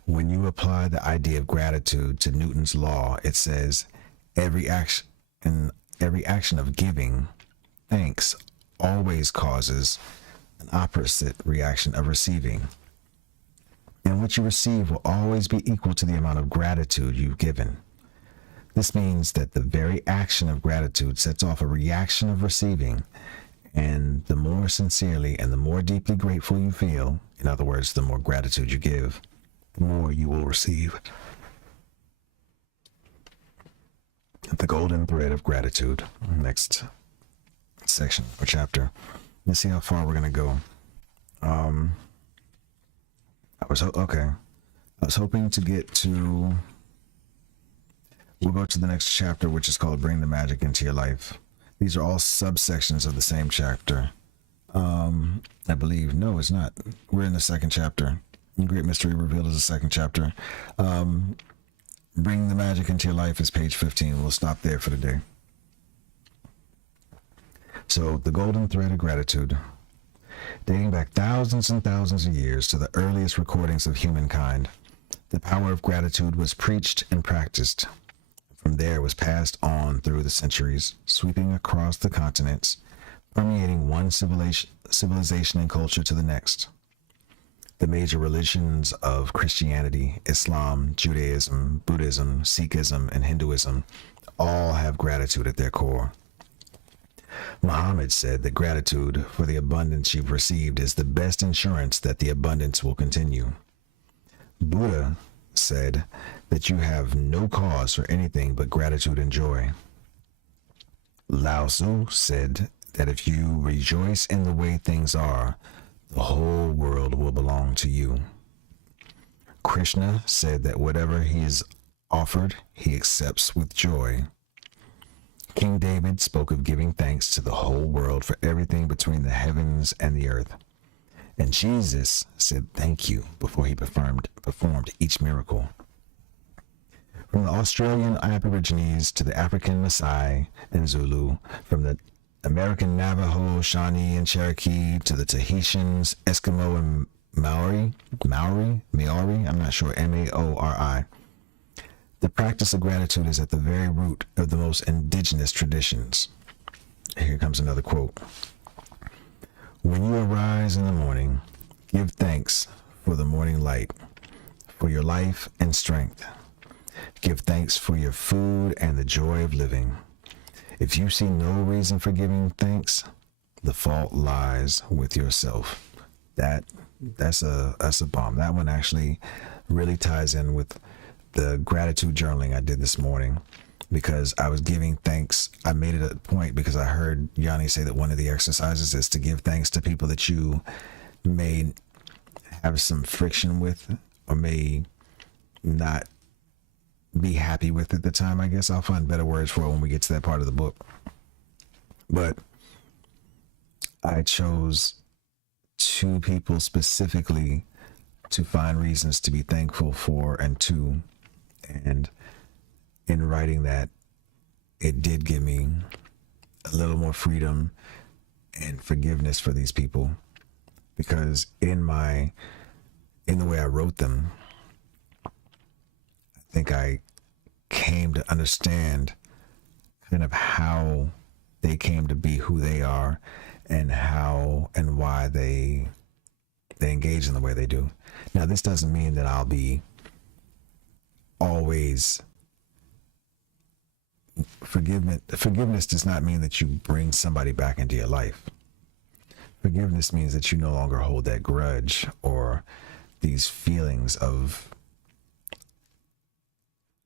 When you apply the idea of gratitude to Newton's law, it says, every action of giving thanks always causes an opposite reaction of receiving. And what you receive will always be equal to the amount of gratitude you've given. This means that the very action of gratitude sets off a reaction of receiving, and the more sincerely and the more deeply grateful you feel, in other words, the more gratitude you give, the more you will receive. The golden thread of gratitude, next section or chapter. Let's see how far we're going to go. I was hoping to get to, we'll go to the next chapter, which is called Bring the Magic into Your Life. These are all subsections of the same chapter. I believe, no, it's not. We're in the second chapter. Great Mystery Revealed is the second chapter. Bring the Magic into Your Life is page 15. We'll stop there for the day. So the golden thread of gratitude. Dating back thousands and thousands of years to the earliest recordings of humankind, the power of gratitude was preached and practiced. From there, it was passed on through the centuries, sweeping across the continents, permeating one civilization and culture to the next. The major religions of Christianity, Islam, Judaism, Buddhism, Sikhism, and Hinduism all have gratitude at their core. Muhammad said that gratitude for the abundance you've received is the best insurance that the abundance will continue. Buddha said that you have no cause for anything but gratitude and joy. Lao Tzu said that if you rejoice in the way things are, the whole world will belong to you. Krishna said that whatever he is offered, he accepts with joy. King David spoke of giving thanks to the whole world for everything between the heavens and the earth. And Jesus said thank you before he performed each miracle. From the Australian Aborigines to the African Maasai and Zulu, from the American Navajo, Shawnee, and Cherokee to the Tahitians, Eskimo, and Maori, I'm not sure, Maori. The practice of gratitude is at the very root of the most indigenous traditions. Here comes another quote. When you arise in the morning, give thanks for the morning light, for your life and strength. Give thanks for your food and the joy of living. If you see no reason for giving thanks, the fault lies with yourself. That's a bomb. That one actually really ties in with the gratitude journaling I did this morning, because I was giving thanks. I made it a point because I heard Yani say that one of the exercises is to give thanks to people that you may have some friction with or may not be happy with at the time. I guess I'll find better words for it when we get to that part of the book. But I chose two people specifically to find reasons to be thankful for and to. And in writing that, it did give me a little more freedom and forgiveness for these people, because in the way I wrote them, I think I came to understand kind of how they came to be who they are and how and why they engage in the way they do. Now, this doesn't mean that I'll be always forgiveness does not mean that you bring somebody back into your life. Forgiveness means that you no longer hold that grudge or these feelings of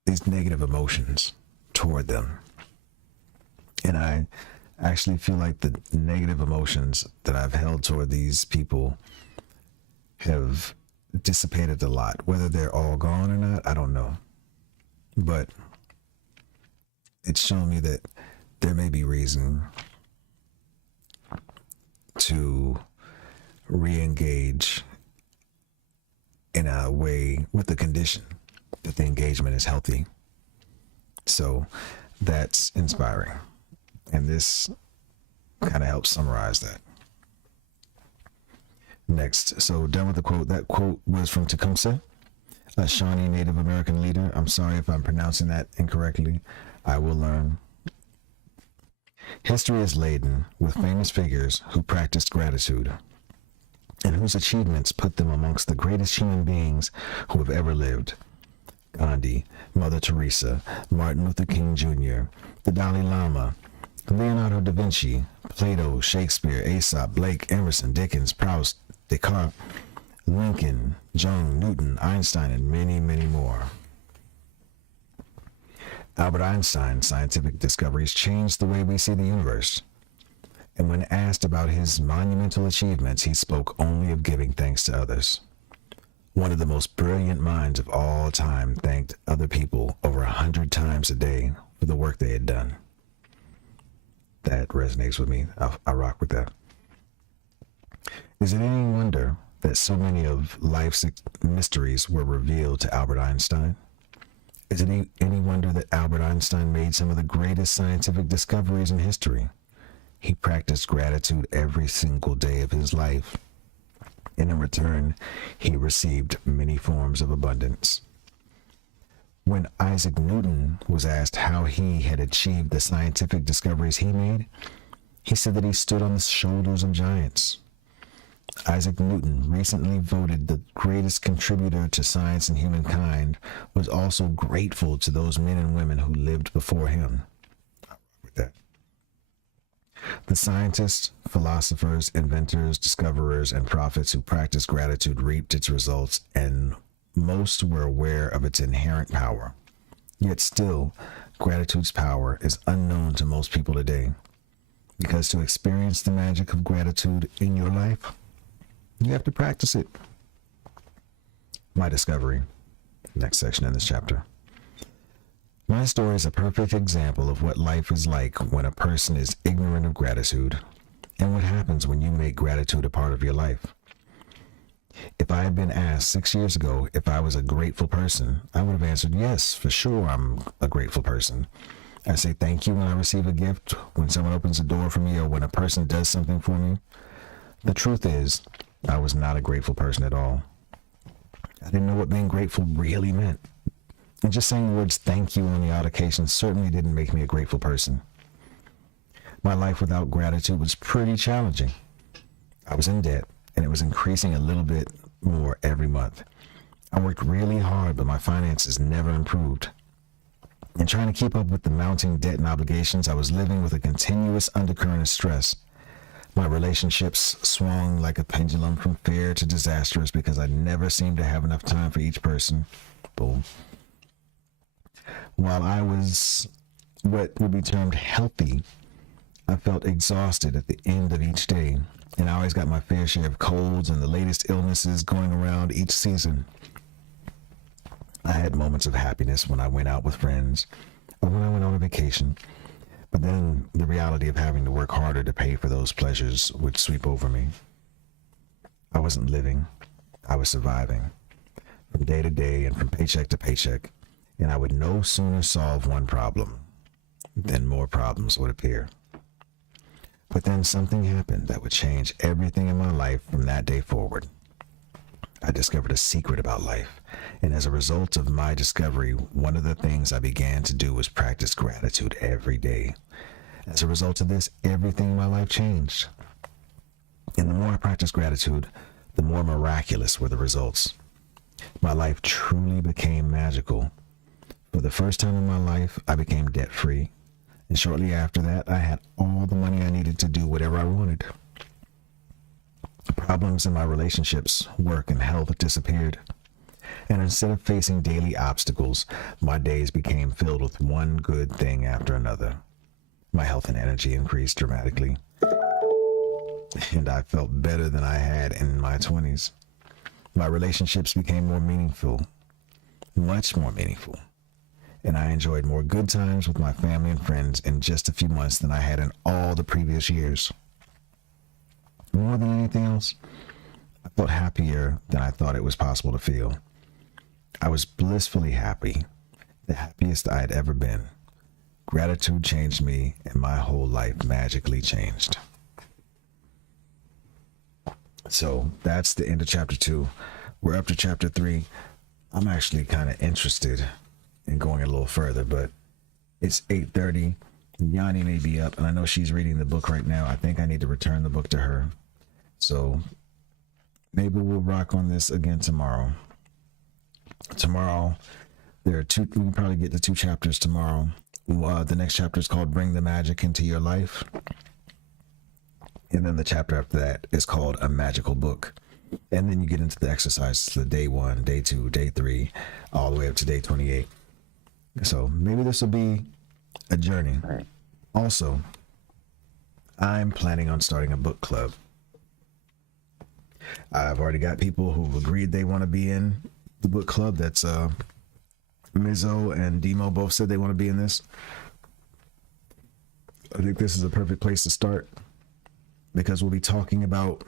these negative emotions toward them. And I actually feel like the negative emotions that I've held toward these people have dissipated a lot. Whether they're all gone or not, I don't know. But it's shown me that there may be reason to re-engage in a way with the condition that the engagement is healthy. So that's inspiring. And this kind of helps summarize that. Next, so done with the quote. That quote was from Tecumseh, a Shawnee Native American leader. I'm sorry if I'm pronouncing that incorrectly. I will learn. History is laden with famous figures who practiced gratitude and whose achievements put them amongst the greatest human beings who have ever lived. Gandhi, Mother Teresa, Martin Luther King Jr., the Dalai Lama, Leonardo da Vinci, Plato, Shakespeare, Aesop, Blake, Emerson, Dickens, Proust, Descartes, Lincoln, Jung, Newton, Einstein, and many, many more. Albert Einstein's scientific discoveries changed the way we see the universe. And when asked about his monumental achievements, he spoke only of giving thanks to others. One of the most brilliant minds of all time thanked other people over 100 times a day for the work they had done. That resonates with me. I rock with that. Is it any wonder that so many of life's mysteries were revealed to Albert Einstein? Is it any wonder that Albert Einstein made some of the greatest scientific discoveries in history? He practiced gratitude every single day of his life, and in return, he received many forms of abundance. When Isaac Newton was asked how he had achieved the scientific discoveries he made, he said that he stood on the shoulders of giants. Isaac Newton, recently voted the greatest contributor to science and humankind, was also grateful to those men and women who lived before him. With that, the scientists, philosophers, inventors, discoverers, and prophets who practiced gratitude reaped its results, and most were aware of its inherent power. Yet still, gratitude's power is unknown to most people today, because to experience the magic of gratitude in your life, you have to practice it. My discovery. Next section in this chapter. My story is a perfect example of what life is like when a person is ignorant of gratitude, and what happens when you make gratitude a part of your life. If I had been asked 6 years ago if I was a grateful person, I would have answered yes, for sure I'm a grateful person. I say thank you when I receive a gift, when someone opens a door for me, or when a person does something for me. The truth is, I was not a grateful person at all. I didn't know what being grateful really meant. And just saying the words thank you on the odd occasion certainly didn't make me a grateful person. My life without gratitude was pretty challenging. I was in debt, and it was increasing a little bit more every month. I worked really hard, but my finances never improved. And trying to keep up with the mounting debt and obligations, I was living with a continuous undercurrent of stress. My relationships swung like a pendulum from fair to disastrous because I never seemed to have enough time for each person. Boom. While I was what would be termed healthy, I felt exhausted at the end of each day, and I always got my fair share of colds and the latest illnesses going around each season. I had moments of happiness when I went out with friends or when I went on a vacation, but then the reality of having to work harder to pay for those pleasures would sweep over me. I wasn't living, I was surviving from day to day and from paycheck to paycheck, and I would no sooner solve one problem than more problems would appear. But then something happened that would change everything in my life from that day forward. I discovered a secret about life, and as a result of my discovery, one of the things I began to do was practice gratitude every day. As a result of this, everything in my life changed. And the more I practiced gratitude, the more miraculous were the results. My life truly became magical. For the first time in my life, I became debt-free. And shortly after that, I had all the money I needed to do whatever I wanted. Problems in my relationships, work, and health disappeared. And instead of facing daily obstacles, my days became filled with one good thing after another. My health and energy increased dramatically. And I felt better than I had in my 20s. My relationships became more meaningful, much more meaningful. And I enjoyed more good times with my family and friends in just a few months than I had in all the previous years. More than anything else, I felt happier than I thought it was possible to feel. I was blissfully happy, the happiest I had ever been. Gratitude changed me, and my whole life magically changed. So that's the end of chapter 2. We're up to chapter 3. I'm actually kind of interested in going a little further, but it's 8:30. Yani may be up, and I know she's reading the book right now. I think I need to return the book to her. So maybe we'll rock on this again tomorrow. Tomorrow, there are two, we can probably get to 2 chapters tomorrow. The next chapter is called Bring the Magic into Your Life. And then the chapter after that is called A Magical Book. And then you get into the exercises, the day 1, day 2, day 3, all the way up to day 28. So maybe this will be a journey. Also, I'm planning on starting a book club. I've already got people who've agreed they want to be in the book club. That's Mizzo and Demo both said they want to be in this. I think this is a perfect place to start because we'll be talking about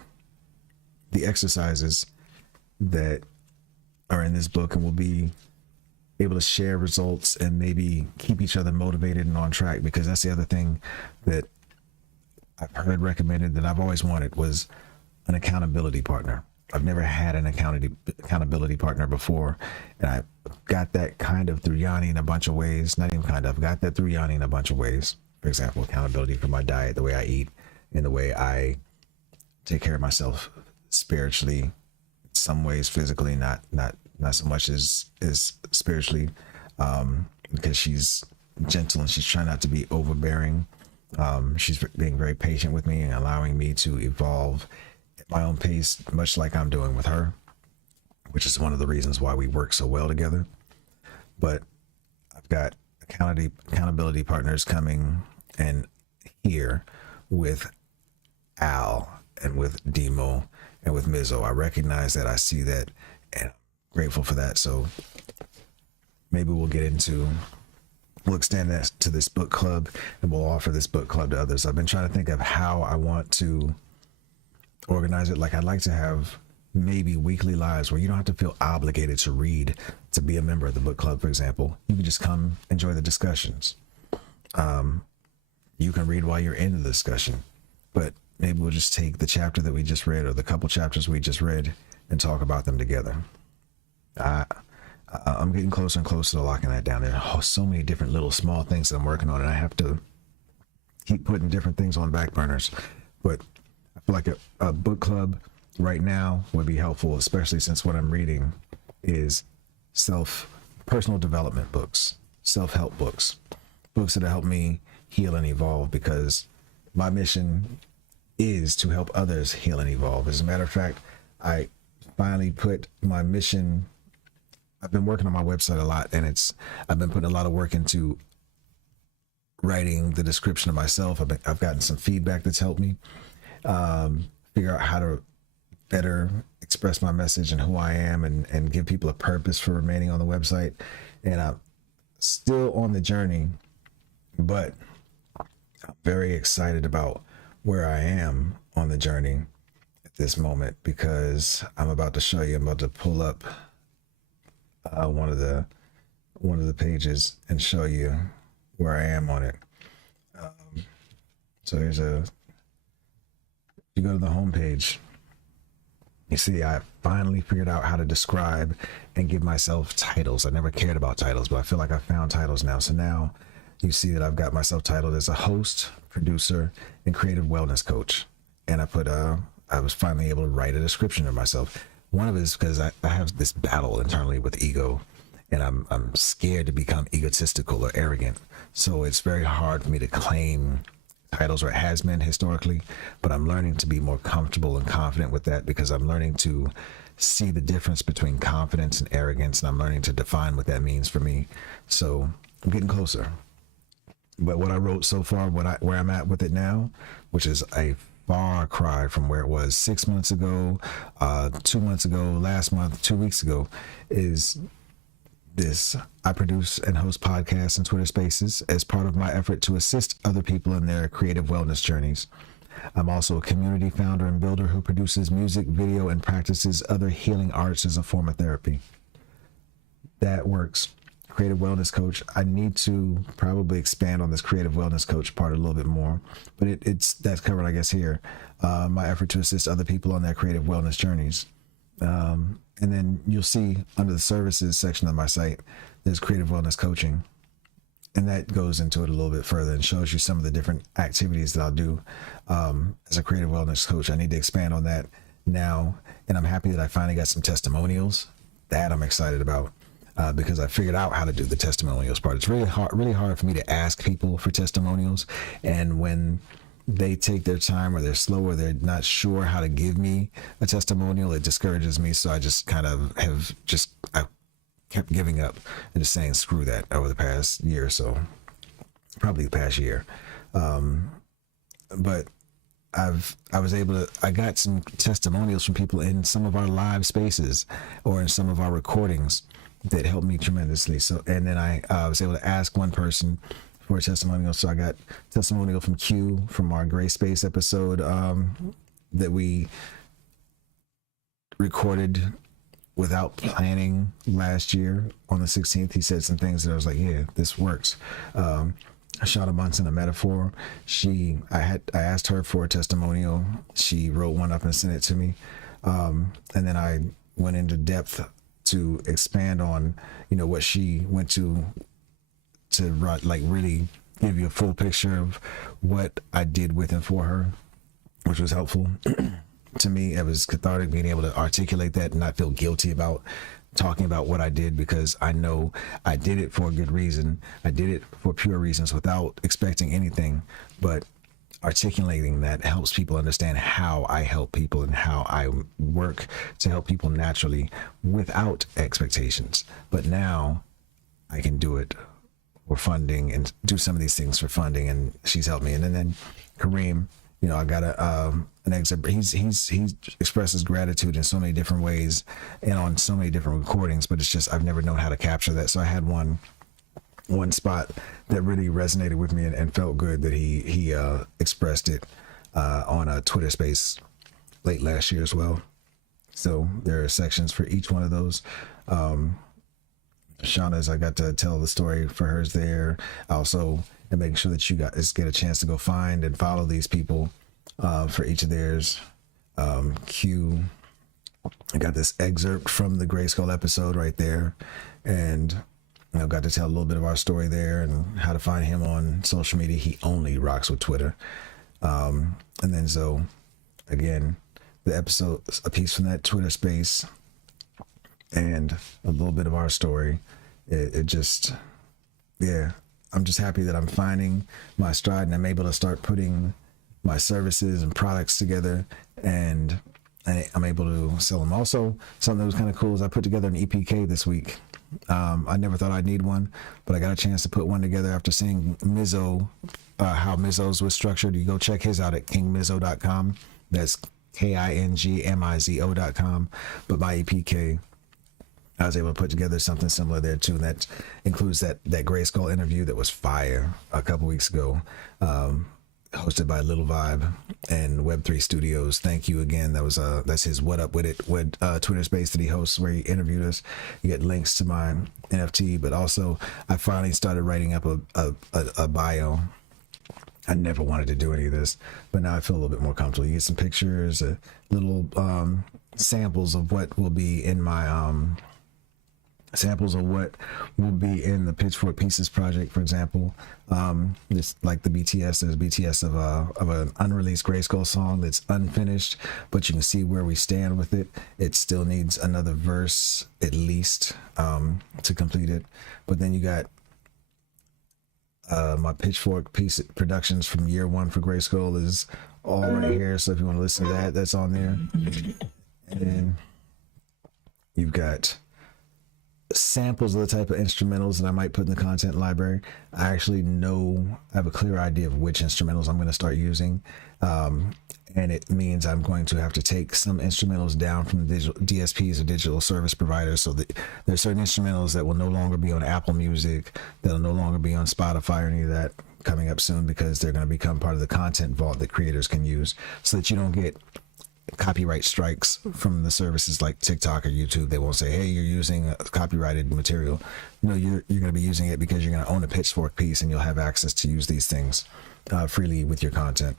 the exercises that are in this book, and we'll be able to share results and maybe keep each other motivated and on track, because that's the other thing that I've heard recommended that I've always wanted was an accountability partner. I've never had an accountability partner before, and I got that kind of through Yani in a bunch of ways. Not even kind of, got that through Yani in a bunch of ways. For example, accountability for my diet, the way I eat, and the way I take care of myself spiritually, some ways physically, not so much as spiritually, because she's gentle and she's trying not to be overbearing. She's being very patient with me and allowing me to evolve at my own pace, much like I'm doing with her, which is one of the reasons why we work so well together. But I've got accountability partners coming and here with Al and with Demo and with Mizzo. I recognize that, I see that, and I'm grateful for that. So maybe we'll extend that to this book club, and we'll offer this book club to others. I've been trying to think of how I want to organize it. Like, I'd like to have maybe weekly lives where you don't have to feel obligated to read to be a member of the book club, for example. You can just come enjoy the discussions. You can read while you're in the discussion, but maybe we'll just take the chapter that we just read or the couple chapters we just read and talk about them together. I'm getting closer and closer to locking that down. There are so many different little small things that I'm working on, and I have to keep putting different things on back burners. But I feel like a book club right now would be helpful, especially since what I'm reading is personal development books. self-help books, books that help me heal and evolve, because my mission is to help others heal and evolve. As a matter of fact, I finally put my mission. I've been working on my website a lot, and I've been putting a lot of work into writing the description of myself. I've gotten some feedback that's helped me figure out how to better express my message and who I am, and give people a purpose for remaining on the website. And I'm still on the journey, but I'm very excited about where I am on the journey at this moment, because I'm about to show you. I'm about to pull up one of the pages and show you where I am on it. So if you go to the home page, you see I finally figured out how to describe and give myself titles. I never cared about titles, but I feel like I found titles now. So now you see that I've got myself titled as a host, producer, and creative wellness coach. And I was finally able to write a description of myself. One of it is because I have this battle internally with ego, and I'm scared to become egotistical or arrogant. So it's very hard for me to claim titles, or it has been historically, but I'm learning to be more comfortable and confident with that, because I'm learning to see the difference between confidence and arrogance, and I'm learning to define what that means for me. So I'm getting closer. But what I wrote so far, where I'm at with it now, which is a far cry from where it was 6 months ago, 2 months ago, last month, 2 weeks ago, is this: I produce and host podcasts and Twitter Spaces as part of my effort to assist other people in their creative wellness journeys. I'm also a community founder and builder who produces music, video, and practices other healing arts as a form of therapy. That works. Creative wellness coach. I need to probably expand on this creative wellness coach part a little bit more, but that's covered, I guess, here. My effort to assist other people on their creative wellness journeys. And then you'll see under the services section of my site, there's creative wellness coaching. And that goes into it a little bit further and shows you some of the different activities that I'll do as a creative wellness coach. I need to expand on that now. And I'm happy that I finally got some testimonials. That I'm excited about, because I figured out how to do the testimonials part. It's really hard for me to ask people for testimonials. And when they take their time, or they're slow, or they're not sure how to give me a testimonial, it discourages me. So I just kind of I kept giving up and just saying screw that over the past year or so, probably the past year. But I got some testimonials from people in some of our live spaces or in some of our recordings that helped me tremendously. So, and then I was able to ask one person for a testimonial. So I got testimonial from Q from our Gray Space episode that we recorded without planning last year on the 16th. He said some things that I was like, yeah, this works. Shauna Munson, a metaphor. I asked her for a testimonial. She wrote one up and sent it to me. And then I went into depth to expand on, what she went to like really give you a full picture of what I did with and for her, which was helpful. To me, it was cathartic being able to articulate that and not feel guilty about talking about what I did, because I know I did it for a good reason. I did it for pure reasons without expecting anything, but articulating that helps people understand how I help people and how I work to help people naturally without expectations. But now I can do it for funding and do some of these things for funding, and she's helped me. And then Kareem, I got an excerpt. He expresses gratitude in so many different ways and on so many different recordings, but it's just I've never known how to capture that. So I had one spot that really resonated with me and felt good that he expressed it on a Twitter space late last year as well. So there are sections for each one of those. Shauna's, I got to tell the story for hers there. Also, and making sure that you guys get a chance to go find and follow these people for each of theirs. Q, I got this excerpt from the Grayskull episode right there, and got to tell a little bit of our story there and how to find him on social media. He only rocks with Twitter. And then so again, the episode, a piece from that Twitter space, and a little bit of our story. It just yeah, I'm just happy that I'm finding my stride and I'm able to start putting my services and products together, and I'm able to sell them. Also, something that was kind of cool is I put together an EPK this week. I never thought I'd need one, but I got a chance to put one together after seeing Mizzo, how Mizzo's was structured. You go check his out at kingmizzo.com. That's KINGMIZO.com. But my EPK, I was able to put together something similar there too. And that includes that Gray Skull interview that was fire a couple weeks ago, hosted by Little Vibe and Web3 Studios. Thank you again. That's his What Up With It Twitter space that he hosts, where he interviewed us. You get links to my NFT, but also I finally started writing up a bio. I never wanted to do any of this, but now I feel a little bit more comfortable. You get some pictures, little samples of what will be in my samples of what will be in the Pitchfork Pieces project, for example. It's like the BTS. There's BTS of an unreleased Gray Skull song that's unfinished, but you can see where we stand with it. It still needs another verse at least to complete it. But then you got my Pitchfork piece productions from year one for Gray Skull is all right here. So if you want to listen to that, that's on there. And then you've got samples of the type of instrumentals that I might put in the content library. I actually have a clear idea of which instrumentals I'm going to start using. And it means I'm going to have to take some instrumentals down from the digital DSPs or digital service providers. So that there's certain instrumentals that will no longer be on Apple Music, that'll no longer be on Spotify or any of that coming up soon, because they're going to become part of the content vault that creators can use, so that you don't get copyright strikes from the services like TikTok or YouTube. They won't say, hey, you're using copyrighted material. No, you're going to be using it because you're going to own a Pitchfork piece and you'll have access to use these things freely with your content.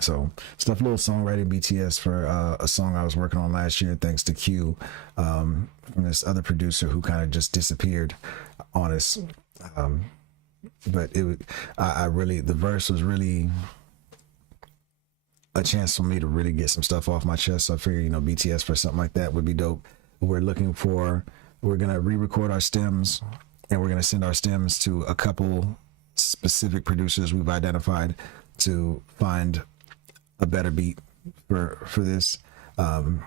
So stuff, a little songwriting BTS for a song I was working on last year, thanks to Q, from this other producer who kind of just disappeared on us. But the verse was really a chance for me to really get some stuff off my chest. So I figured, BTS for something like that would be dope. We're going to re-record our stems, and we're going to send our stems to a couple specific producers we've identified to find a better beat for this. And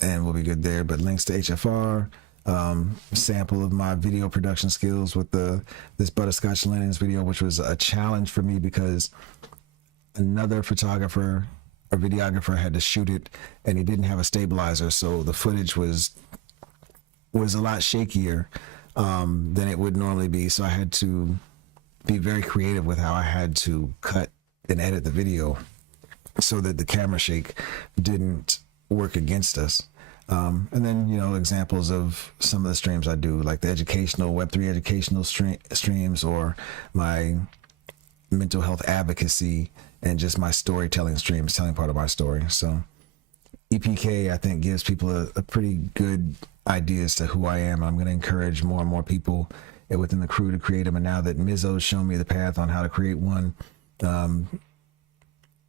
we'll be good there. But links to HFR, sample of my video production skills with this Butterscotch Linens video, which was a challenge for me because another photographer or videographer had to shoot it and he didn't have a stabilizer, so the footage was a lot shakier than it would normally be. So I had to be very creative with how I had to cut and edit the video so that the camera shake didn't work against us. And then, examples of some of the streams I do, like the educational Web3 educational streams, or my mental health advocacy, and just my storytelling streams, telling part of my story. So EPK, I think, gives people a pretty good idea as to who I am. I'm going to encourage more and more people within the crew to create them. And now that Mizzo's shown me the path on how to create one,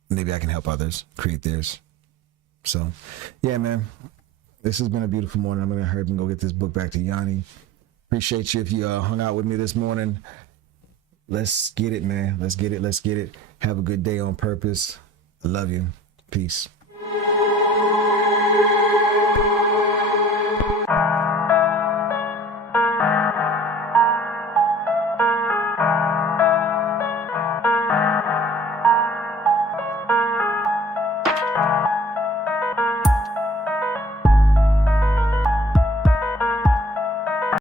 maybe I can help others create theirs. So yeah, man, this has been a beautiful morning. I'm going to hurry up and go get this book back to Yani. Appreciate you if you hung out with me this morning. Let's get it, man. Let's get it. Have a good day on purpose. I love you. Peace.